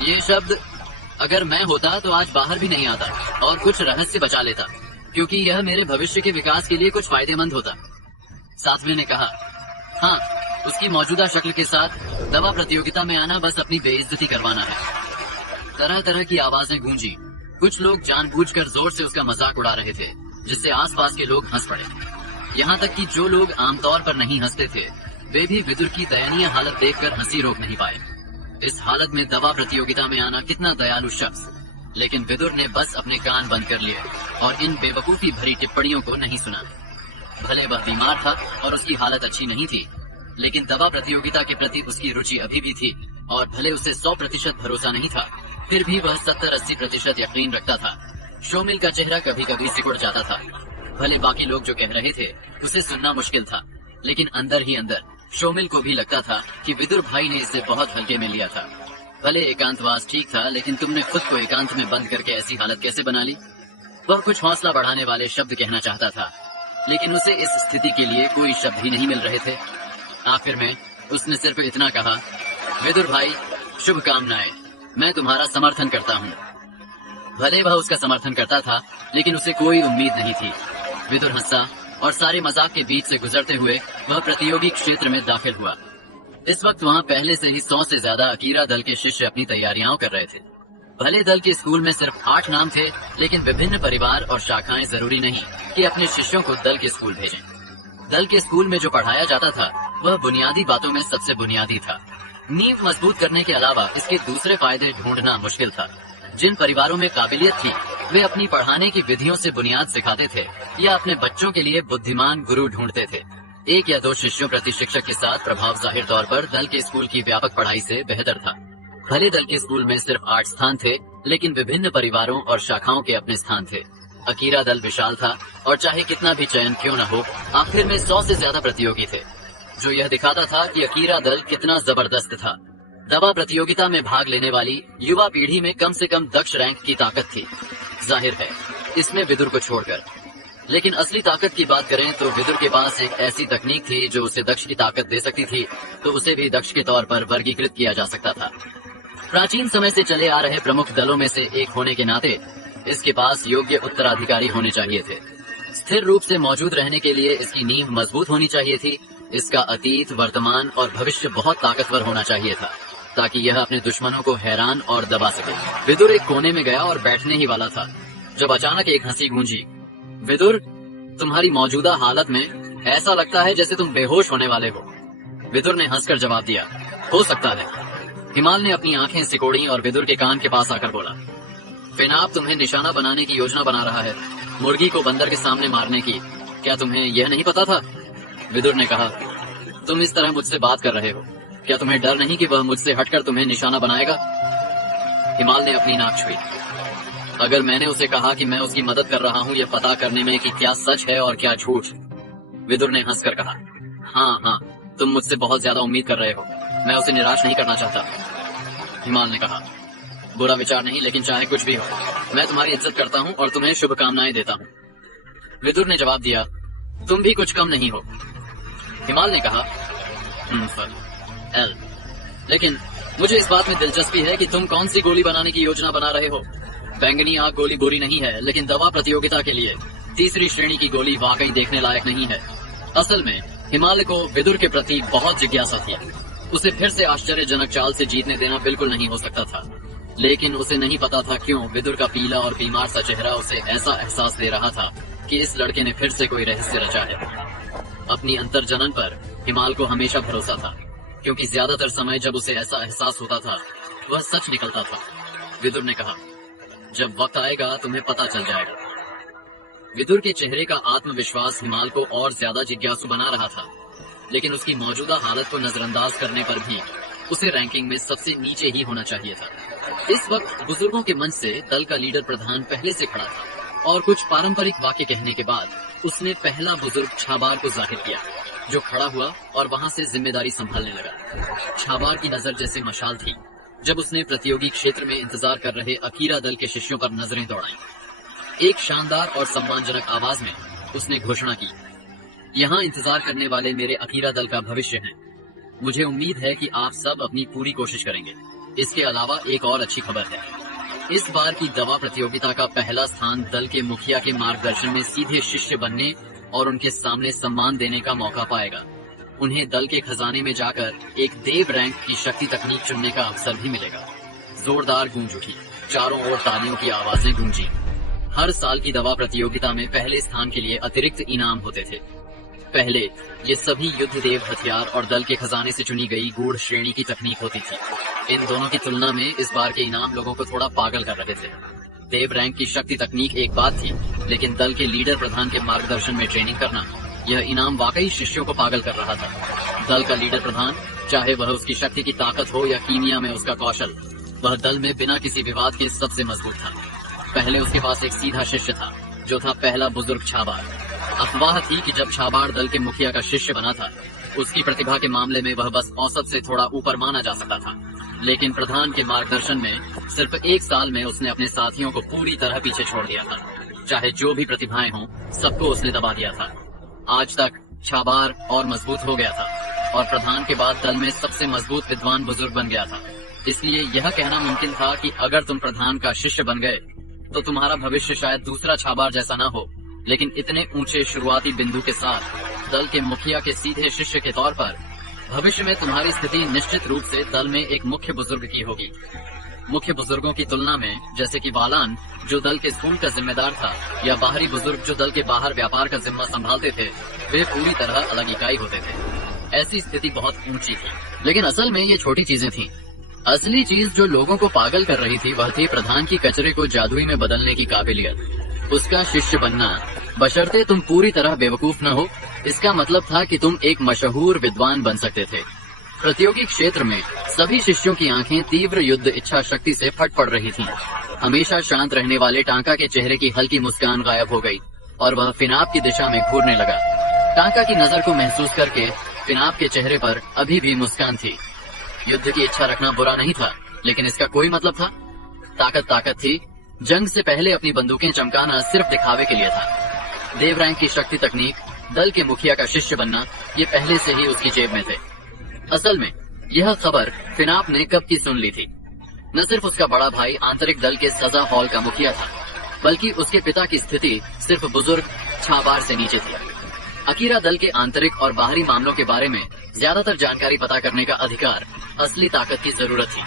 ये शब्द अगर मैं होता तो आज बाहर भी नहीं आता और कुछ रहस्य बचा लेता, क्योंकि यह मेरे भविष्य के विकास के लिए कुछ फायदेमंद होता। सातवें ने कहा, हाँ, उसकी मौजूदा शक्ल के साथ दवा प्रतियोगिता में आना बस अपनी बेइज्जती करवाना है। तरह तरह की आवाजें गूंजी। कुछ लोग जानबूझकर जोर से उसका मजाक उड़ा रहे थे, जिससे आसपास के लोग हंस पड़े। यहाँ तक कि जो लोग आमतौर पर नहीं हंसते थे, वे भी विदुर की दयनीय हालत देखकर हंसी रोक नहीं पाए। इस हालत में दवा प्रतियोगिता में आना कितना दयालु शख्स। लेकिन विदुर ने बस अपने कान बंद कर लिए और इन बेवकूफी भरी टिप्पणियों को नहीं सुना। भले वह बीमार था और उसकी हालत अच्छी नहीं थी, लेकिन दवा प्रतियोगिता के प्रति उसकी रुचि अभी भी थी और भले उसे 100% भरोसा नहीं था, फिर भी वह 70-80% यकीन रखता था। शोमिल का चेहरा कभी कभी सिकुड़ जाता था। भले बाकी लोग जो कह रहे थे उसे सुनना मुश्किल था, लेकिन अंदर ही अंदर शोमिल को भी लगता था कि विदुर भाई ने इसे बहुत हल्के में लिया था। भले एकांतवास ठीक था, लेकिन तुमने खुद को एकांत में बंद करके ऐसी हालत कैसे बना ली? वह कुछ हौसला बढ़ाने वाले शब्द कहना चाहता था, लेकिन उसे इस स्थिति के लिए कोई शब्द ही नहीं मिल रहे थे। आखिर में उसने सिर्फ इतना कहा, विदुर भाई, शुभकामनाएं, मैं तुम्हारा समर्थन करता हूँ। भले वह उसका समर्थन करता था, लेकिन उसे कोई उम्मीद नहीं थी। विदुर हंसा और सारे मजाक के बीच से गुजरते हुए वह प्रतियोगी क्षेत्र में दाखिल हुआ। इस वक्त वहाँ पहले से ही 100 से ज्यादा अकीरा दल के शिष्य अपनी तैयारियां कर रहे थे। भले दल के स्कूल में सिर्फ 8 नाम थे, लेकिन विभिन्न परिवार और शाखाएं जरूरी नहीं कि अपने शिष्यों को दल के स्कूल भेजें। दल के स्कूल में जो पढ़ाया जाता था वह बुनियादी बातों में सबसे बुनियादी था। नींव मजबूत करने के अलावा इसके दूसरे फायदे ढूंढना मुश्किल था। जिन परिवारों में काबिलियत थी वे अपनी पढ़ाने की विधियों से बुनियाद सिखाते थे या अपने बच्चों के लिए बुद्धिमान गुरु ढूंढते थे। 1 या 2 शिष्यों प्रति शिक्षक के साथ प्रभाव जाहिर तौर पर दल के स्कूल की व्यापक पढ़ाई से बेहतर था। भले दल के स्कूल में सिर्फ 8 स्थान थे, लेकिन विभिन्न परिवारों और शाखाओं के अपने स्थान थे। अकीरा दल विशाल था और चाहे कितना भी चयन क्यों न हो, आखिर में 100 से ज्यादा प्रतियोगी थे, जो यह दिखाता था कि अकीरा दल कितना जबरदस्त था। दवा प्रतियोगिता में भाग लेने वाली युवा पीढ़ी में कम से कम दक्ष रैंक की ताकत थी, जाहिर है इसमें विदुर को छोड़कर। लेकिन असली ताकत की बात करें तो विदुर के पास एक ऐसी तकनीक थी जो उसे दक्ष की ताकत दे सकती थी, तो उसे भी दक्ष के तौर पर वर्गीकृत किया जा सकता था। प्राचीन समय से चले आ रहे प्रमुख दलों में से एक होने के नाते इसके पास योग्य उत्तराधिकारी होने चाहिए थे। स्थिर रूप से मौजूद रहने के लिए इसकी नींव मजबूत होनी चाहिए थी। इसका अतीत, वर्तमान और भविष्य बहुत ताकतवर होना चाहिए था, ताकि यह अपने दुश्मनों को हैरान और दबा सके। विदुर एक कोने में गया और बैठने ही वाला था जब अचानक एक हंसी गूंजी। विदुर, तुम्हारी मौजूदा हालत में ऐसा लगता है जैसे तुम बेहोश होने वाले हो। विदुर ने हंसकर जवाब दिया, हो सकता है। हिमाल ने अपनी आंखें सिकोड़ी और विदुर के कान के पास आकर बोला, फिनाप तुम्हें निशाना बनाने की योजना बना रहा है, मुर्गी को बंदर के सामने मारने की। क्या तुम्हें यह नहीं पता था? विदुर ने कहा, तुम इस तरह मुझसे बात कर रहे हो, क्या तुम्हें डर नहीं कि वह मुझसे हटकर तुम्हें निशाना बनाएगा? हिमाल ने अपनी नाक छुई। अगर मैंने उसे कहा कि मैं उसकी मदद कर रहा हूँ यह पता करने में कि क्या सच है और क्या झूठ। विदुर ने हंसकर कहा, हाँ, तुम मुझसे बहुत ज्यादा उम्मीद कर रहे हो, मैं उसे निराश नहीं करना चाहता। हिमाल ने कहा, बुरा विचार नहीं, लेकिन चाहे कुछ भी हो, मैं तुम्हारी इज्जत करता हूँ और तुम्हें शुभकामनाएं देता हूँ। विदुर ने जवाब दिया, तुम भी कुछ कम नहीं हो। हिमाल ने कहा, एल, लेकिन मुझे इस बात में दिलचस्पी है कि तुम कौन सी गोली बनाने की योजना बना रहे हो। बैंगनी आग गोली बुरी नहीं है, लेकिन दवा प्रतियोगिता के लिए तीसरी श्रेणी की गोली वाकई देखने लायक नहीं है। असल में हिमाल को विदुर के प्रति बहुत जिज्ञासा थी। उसे फिर से आश्चर्यजनक चाल से जीतने देना बिल्कुल नहीं हो सकता था, लेकिन उसे नहीं पता था क्यों विदुर का पीला और बीमार सा चेहरा उसे ऐसा एहसास दे रहा था कि इस लड़के ने फिर से कोई रहस्य रचा है। अपनी अंतर्जनन पर हिमाल को हमेशा भरोसा था, क्योंकि ज्यादातर समय जब उसे ऐसा एहसास होता था वह सच निकलता था। विदुर ने कहा, जब वक्त आएगा तुम्हें पता चल जाएगा। विदुर के चेहरे का आत्मविश्वास हिमाल को और ज्यादा जिज्ञासु बना रहा था, लेकिन उसकी मौजूदा हालत को नजरअंदाज करने पर भी उसे रैंकिंग में सबसे नीचे ही होना चाहिए था। इस वक्त बुजुर्गों के मंच से दल का लीडर प्रधान पहले से खड़ा था और कुछ पारंपरिक वाक्य कहने के बाद उसने पहला बुजुर्ग छाबार को जाहिर किया, जो खड़ा हुआ और वहां से जिम्मेदारी संभालने लगा। छाबार की नजर जैसे मशाल थी जब उसने प्रतियोगी क्षेत्र में इंतजार कर रहे अकीरा दल के शिष्यों पर नजरें दौड़ाई। एक शानदार और सम्मानजनक आवाज में उसने घोषणा की, यहाँ इंतजार करने वाले मेरे अकीरा दल का भविष्य है। मुझे उम्मीद है कि आप सब अपनी पूरी कोशिश करेंगे। इसके अलावा एक और अच्छी खबर है, इस बार की दवा प्रतियोगिता का पहला स्थान दल के मुखिया के मार्गदर्शन में सीधे शिष्य बनने और उनके सामने सम्मान देने का मौका पाएगा। उन्हें दल के खजाने में जाकर एक देव रैंक की शक्ति तकनीक चुनने का अवसर भी मिलेगा। जोरदार गूंज उठी, चारों ओर तालियों की आवाजें गूंजी। हर साल की दवा प्रतियोगिता में पहले स्थान के लिए अतिरिक्त इनाम होते थे। पहले ये सभी युद्ध देव हथियार और दल के खजाने से चुनी गई गूढ़ श्रेणी की तकनीक होती थी। इन दोनों की तुलना में इस बार के इनाम लोगों को थोड़ा पागल कर रहे थे। देव रैंक की शक्ति तकनीक एक बात थी, लेकिन दल के लीडर प्रधान के मार्गदर्शन में ट्रेनिंग करना, यह इनाम वाकई शिष्यों को पागल कर रहा था। दल का लीडर प्रधान, चाहे वह उसकी शक्ति की ताकत हो या कीमिया में उसका कौशल, वह दल में बिना किसी विवाद के सबसे मजबूत था। पहले उसके पास एक सीधा शिष्य था, जो था पहला बुजुर्ग छाबार। अफवाह थी कि जब छाबार दल के मुखिया का शिष्य बना था, उसकी प्रतिभा के मामले में वह बस औसत से थोड़ा ऊपर माना जा सकता था, लेकिन प्रधान के मार्गदर्शन में सिर्फ एक साल में उसने अपने साथियों को पूरी तरह पीछे छोड़ दिया था। चाहे जो भी प्रतिभाएं हों, सबको उसने दबा दिया था। आज तक छाबार और मजबूत हो गया था और प्रधान के बाद दल में सबसे मजबूत विद्वान बुजुर्ग बन गया था। इसलिए यह कहना मुमकिन था कि अगर तुम प्रधान का शिष्य बन गए तो तुम्हारा भविष्य शायद दूसरा छाबार जैसा ना हो, लेकिन इतने ऊंचे शुरुआती बिंदु के साथ दल के मुखिया के सीधे शिष्य के तौर पर भविष्य में तुम्हारी स्थिति निश्चित रूप से दल में एक मुख्य बुजुर्ग की होगी। मुख्य बुजुर्गों की तुलना में, जैसे कि वालान जो दल के स्कूल का जिम्मेदार था, या बाहरी बुजुर्ग जो दल के बाहर व्यापार का जिम्मा संभालते थे, वे पूरी तरह अलग इकाई होते थे। ऐसी स्थिति बहुत ऊंची थी, लेकिन असल में ये छोटी चीजें थीं। असली चीज जो लोगों को पागल कर रही थी वह थी प्रधान की कचरे को जादुई में बदलने की काबिलियत। उसका शिष्य बनना, बशर्ते तुम पूरी तरह बेवकूफ न हो, इसका मतलब था कि तुम एक मशहूर विद्वान बन सकते थे। प्रतियोगी क्षेत्र में सभी शिष्यों की आंखें तीव्र युद्ध इच्छा शक्ति से फट पड़ रही थीं। हमेशा शांत रहने वाले टांका के चेहरे की हल्की मुस्कान गायब हो गई और वह फिनाप की दिशा में घूरने लगा। टांका की नजर को महसूस करके फिनाप के चेहरे पर अभी भी मुस्कान थी। युद्ध की इच्छा रखना बुरा नहीं था, लेकिन इसका कोई मतलब था? ताकत थी। जंग से पहले अपनी बंदूकें चमकाना सिर्फ दिखावे के लिए था। देव रैंक की शक्ति तकनीक, दल के मुखिया का शिष्य बनना, ये पहले से ही उसकी जेब में थे। असल में यह खबर फिनाप ने कब की सुन ली थी। न सिर्फ उसका बड़ा भाई आंतरिक दल के सजा हॉल का मुखिया था, बल्कि उसके पिता की स्थिति सिर्फ बुजुर्ग छाबार से नीचे थी। अकीरा दल के आंतरिक और बाहरी मामलों के बारे में ज्यादातर जानकारी पता करने का अधिकार असली ताकत की जरूरत थी।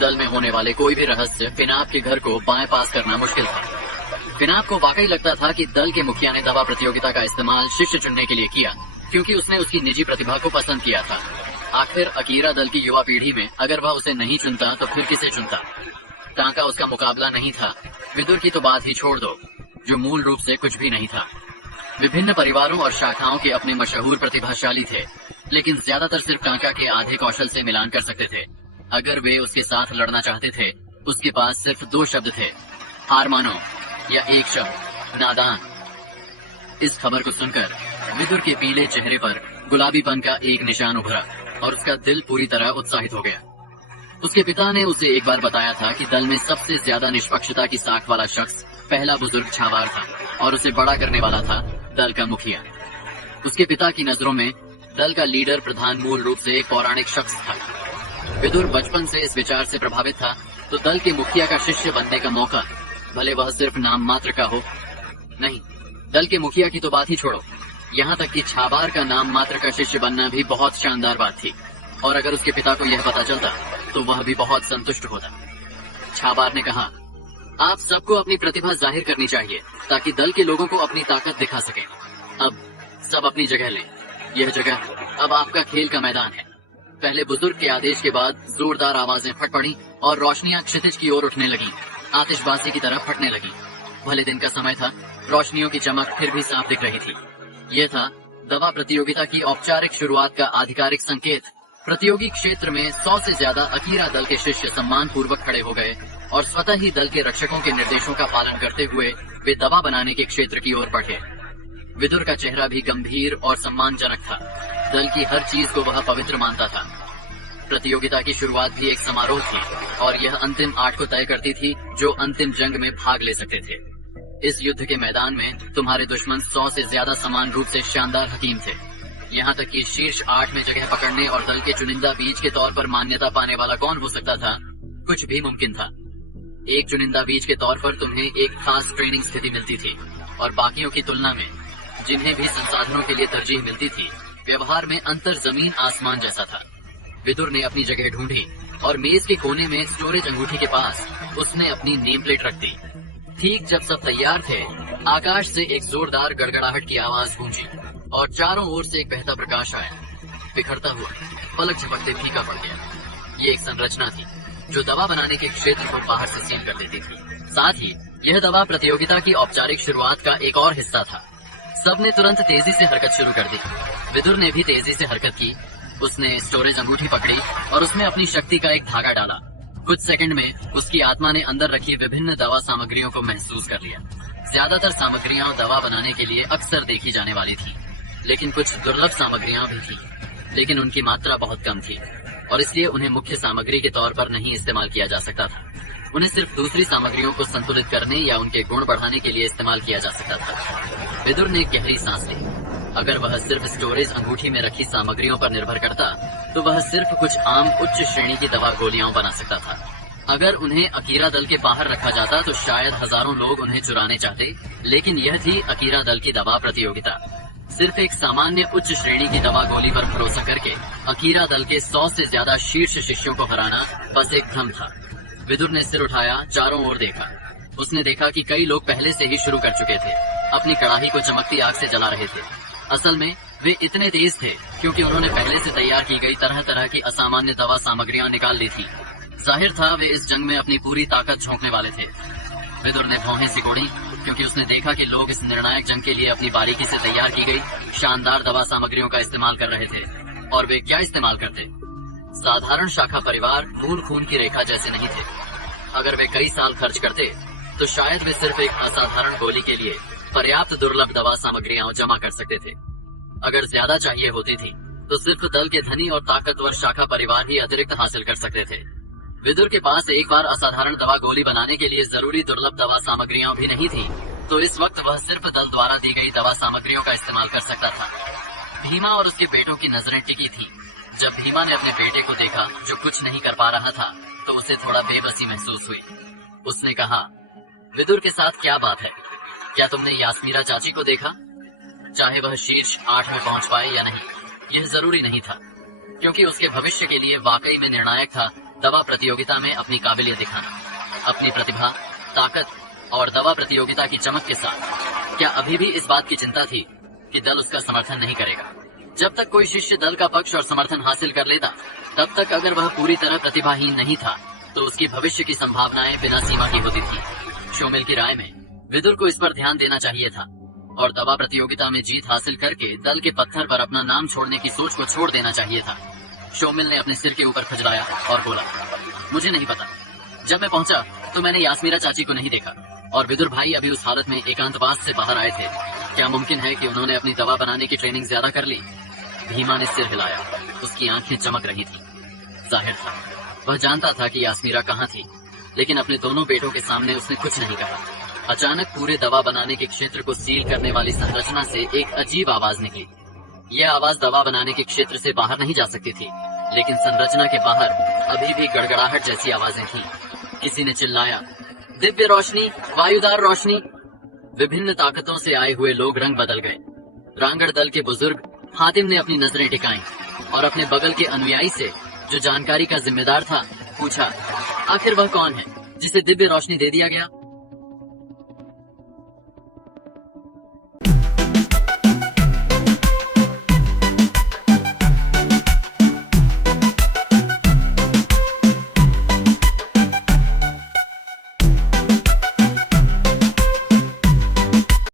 दल में होने वाले कोई भी रहस्य फिनाप के घर को बाएं पास करना मुश्किल था। फिनाप को वाकई लगता था कि दल के मुखिया ने दवा प्रतियोगिता का इस्तेमाल शिष्य चुनने के लिए किया, क्योंकि उसने उसकी निजी प्रतिभा को पसंद किया था। आखिर अकीरा दल की युवा पीढ़ी में अगर वह उसे नहीं चुनता तो फिर किसे चुनता? टांका उसका मुकाबला नहीं था। विदुर की तो बात ही छोड़ दो, जो मूल रूप से कुछ भी नहीं था। विभिन्न परिवारों और शाखाओं के अपने मशहूर प्रतिभाशाली थे, लेकिन ज्यादातर सिर्फ टांका के आधे कौशल से मिलान कर सकते थे। अगर वे उसके साथ लड़ना चाहते थे, उसके पास सिर्फ 2 शब्द थे, हार मानो, या एक शब्द, नादान। इस खबर को सुनकर विदुर के पीले चेहरे पर गुलाबीपन का एक निशान उभरा और उसका दिल पूरी तरह उत्साहित हो गया। उसके पिता ने उसे एक बार बताया था कि दल में सबसे ज्यादा निष्पक्षता की साख वाला शख्स पहला बुजुर्ग छावार था और उसे बड़ा करने वाला था दल का मुखिया। उसके पिता की नजरों में दल का लीडर प्रधान मूल रूप से एक पौराणिक शख्स था। विदुर बचपन से इस विचार से प्रभावित था, तो दल के मुखिया का शिष्य बनने का मौका, भले वह सिर्फ नाम मात्र का हो, नहीं, दल के मुखिया की तो बात ही छोड़ो, यहाँ तक कि छाबार का नाम मात्र का शिष्य बनना भी बहुत शानदार बात थी। और अगर उसके पिता को यह पता चलता तो वह भी बहुत संतुष्ट होता। छाबार ने कहा, आप सबको अपनी प्रतिभा जाहिर करनी चाहिए ताकि दल के लोगों को अपनी ताकत दिखा सके। अब सब अपनी जगह लें, यह जगह अब आपका खेल का मैदान है। पहले बुजुर्ग के आदेश के बाद जोरदार आवाजें फट पड़ी और रोशनियां क्षितिज की ओर उठने लगी, आतिशबाजी की तरह फटने लगी। भले दिन का समय था, रोशनियों की चमक फिर भी साफ दिख रही थी। यह था दवा प्रतियोगिता की औपचारिक शुरुआत का आधिकारिक संकेत। प्रतियोगी क्षेत्र में 100 से ज्यादा अकीरा दल के शिष्य सम्मान पूर्वक खड़े हो गए और स्वतः ही दल के रक्षकों के निर्देशों का पालन करते हुए वे दवा बनाने के क्षेत्र की ओर बढ़े। विदुर का चेहरा भी गंभीर और सम्मानजनक था। दल की हर चीज को वह पवित्र मानता था। प्रतियोगिता की शुरुआत भी एक समारोह थी और यह अंतिम 8 को तय करती थी जो अंतिम जंग में भाग ले सकते थे। इस युद्ध के मैदान में तुम्हारे दुश्मन 100 से ज्यादा समान रूप से शानदार हकीम थे। यहाँ तक कि शीर्ष 8 में जगह पकड़ने और दल के चुनिंदा बीज के तौर पर मान्यता पाने वाला कौन हो सकता था? कुछ भी मुमकिन था। एक चुनिंदा बीज के तौर पर तुम्हें एक खास ट्रेनिंग स्थिति मिलती थी और बाकियों की तुलना में जिन्हें भी संसाधनों के लिए तरजीह मिलती थी, व्यवहार में अंतर जमीन आसमान जैसा था। विदुर ने अपनी जगह ढूंढी और मेज के कोने में स्टोरेज अंगूठी के पास उसने अपनी नेम प्लेट रख दी। ठीक जब सब तैयार थे, आकाश से एक जोरदार गड़गड़ाहट की आवाज गूंजी और चारों ओर से एक बहता प्रकाश आया, बिखरता हुआ, पलक झपकते फीका पड़ गया। ये एक संरचना थी जो दवा बनाने के क्षेत्र को बाहर से सील कर देती थी। साथ ही यह दवा प्रतियोगिता की औपचारिक शुरुआत का एक और हिस्सा था। सबने तुरंत तेजी से हरकत शुरू कर दी। विदुर ने भी तेजी से हरकत की। उसने स्टोरेज अंगूठी पकड़ी और उसमें अपनी शक्ति का एक धागा डाला। कुछ सेकंड में उसकी आत्मा ने अंदर रखी विभिन्न दवा सामग्रियों को महसूस कर लिया। ज्यादातर सामग्रियां दवा बनाने के लिए अक्सर देखी जाने वाली थी, लेकिन कुछ दुर्लभ सामग्रियां भी थी, लेकिन उनकी मात्रा बहुत कम थी और इसलिए उन्हें मुख्य सामग्री के तौर पर नहीं इस्तेमाल किया जा सकता था। उन्हें सिर्फ दूसरी सामग्रियों को संतुलित करने या उनके गुण बढ़ाने के लिए इस्तेमाल किया जा सकता था। विदुर ने गहरी सांस ली। अगर वह सिर्फ स्टोरेज अंगूठी में रखी सामग्रियों पर निर्भर करता तो वह सिर्फ कुछ आम उच्च श्रेणी की दवा गोलियां बना सकता था। अगर उन्हें अकीरा दल के बाहर रखा जाता तो शायद हजारों लोग उन्हें चुराने चाहते, लेकिन यह थी अकीरा दल की दवा प्रतियोगिता। सिर्फ एक सामान्य उच्च श्रेणी की दवा गोली पर भरोसा करके अकीरा दल के 100 से ज्यादा शीर्ष शिष्यों को हराना बस एक भ्रम था। विदुर ने सिर उठाया, चारों ओर देखा। उसने देखा कि कई लोग पहले से ही शुरू कर चुके थे, अपनी कड़ाही को चमकती आग से जला रहे थे। असल में वे इतने तेज थे क्योंकि उन्होंने पहले से तैयार की गई तरह तरह की असामान्य दवा सामग्रियां निकाल ली थी। जाहिर था वे इस जंग में अपनी पूरी ताकत झोंकने वाले थे। विदुर ने भौहें सिकोड़ी क्योंकि उसने देखा कि लोग इस निर्णायक जंग के लिए अपनी बारीकी से तैयार की गई शानदार दवा सामग्रियों का इस्तेमाल कर रहे थे। और वे क्या इस्तेमाल करते? साधारण शाखा परिवार मूल खून की रेखा जैसे नहीं थे। अगर वे कई साल खर्च करते तो शायद वे सिर्फ एक असाधारण गोली के लिए पर्याप्त दुर्लभ दवा सामग्रियां जमा कर सकते थे। अगर ज्यादा चाहिए होती थी तो सिर्फ दल के धनी और ताकतवर शाखा परिवार ही अतिरिक्त हासिल कर सकते थे। विदुर के पास एक बार असाधारण दवा गोली बनाने के लिए जरूरी दुर्लभ दवा सामग्रियां भी नहीं थी, तो इस वक्त वह सिर्फ दल द्वारा दी गई दवा सामग्रियों का इस्तेमाल कर सकता था। भीमा और उसके बेटों की नजरें टिकी थी। जब भीमा ने अपने बेटे को देखा जो कुछ नहीं कर पा रहा था तो उसे थोड़ा बेबसी महसूस हुई। उसने कहा, विदुर के साथ क्या बात है? क्या तुमने यास्मीरा चाची को देखा? चाहे वह शीर्ष 8 में पहुंच पाए या नहीं, यह जरूरी नहीं था, क्योंकि उसके भविष्य के लिए वाकई में निर्णायक था दवा प्रतियोगिता में अपनी काबिलियत दिखाना। अपनी प्रतिभा, ताकत और दवा प्रतियोगिता की चमक के साथ क्या अभी भी इस बात की चिंता थी कि दल उसका समर्थन नहीं करेगा? जब तक कोई शिष्य दल का पक्ष और समर्थन हासिल कर लेता, तब तक अगर वह पूरी तरह प्रतिभाहीन नहीं था तो उसकी भविष्य की संभावनाएं बिना सीमा की होती थी। शोमिल की राय में विदुर को इस पर ध्यान देना चाहिए था और दवा प्रतियोगिता में जीत हासिल करके दल के पत्थर पर अपना नाम छोड़ने की सोच को छोड़ देना चाहिए था। शोमिल ने अपने सिर के ऊपर खुजलाया और बोला, मुझे नहीं पता। जब मैं पहुंचा तो मैंने यास्मीरा चाची को नहीं देखा और विदुर भाई अभी उस हालत में एकांतवास से बाहर आए थे। क्या मुमकिन है कि उन्होंने अपनी दवा बनाने की ट्रेनिंग ज्यादा कर ली? भीमा ने सिर हिलाया। उसकी आंखें चमक रही थी। जाहिर था वह जानता था कि यास्मीरा कहाँ थी, लेकिन अपने दोनों बेटों के सामने उसने कुछ नहीं कहा। अचानक पूरे दवा बनाने के क्षेत्र को सील करने वाली संरचना से एक अजीब आवाज निकली। यह आवाज दवा बनाने के क्षेत्र से बाहर नहीं जा सकती थी, लेकिन संरचना के बाहर अभी भी गड़गड़ाहट जैसी आवाजें थीं। किसी ने चिल्लाया, दिव्य रोशनी, वायुदार रोशनी। विभिन्न ताकतों से आए हुए लोग रंग बदल गए। रांगड़ दल के बुजुर्ग हातिम ने अपनी नजरें टिकाईं और अपने बगल के अनुयायी से, जो जानकारी का जिम्मेदार था, पूछा, आखिर वह कौन है जिसे दिव्य रोशनी दे दिया गया?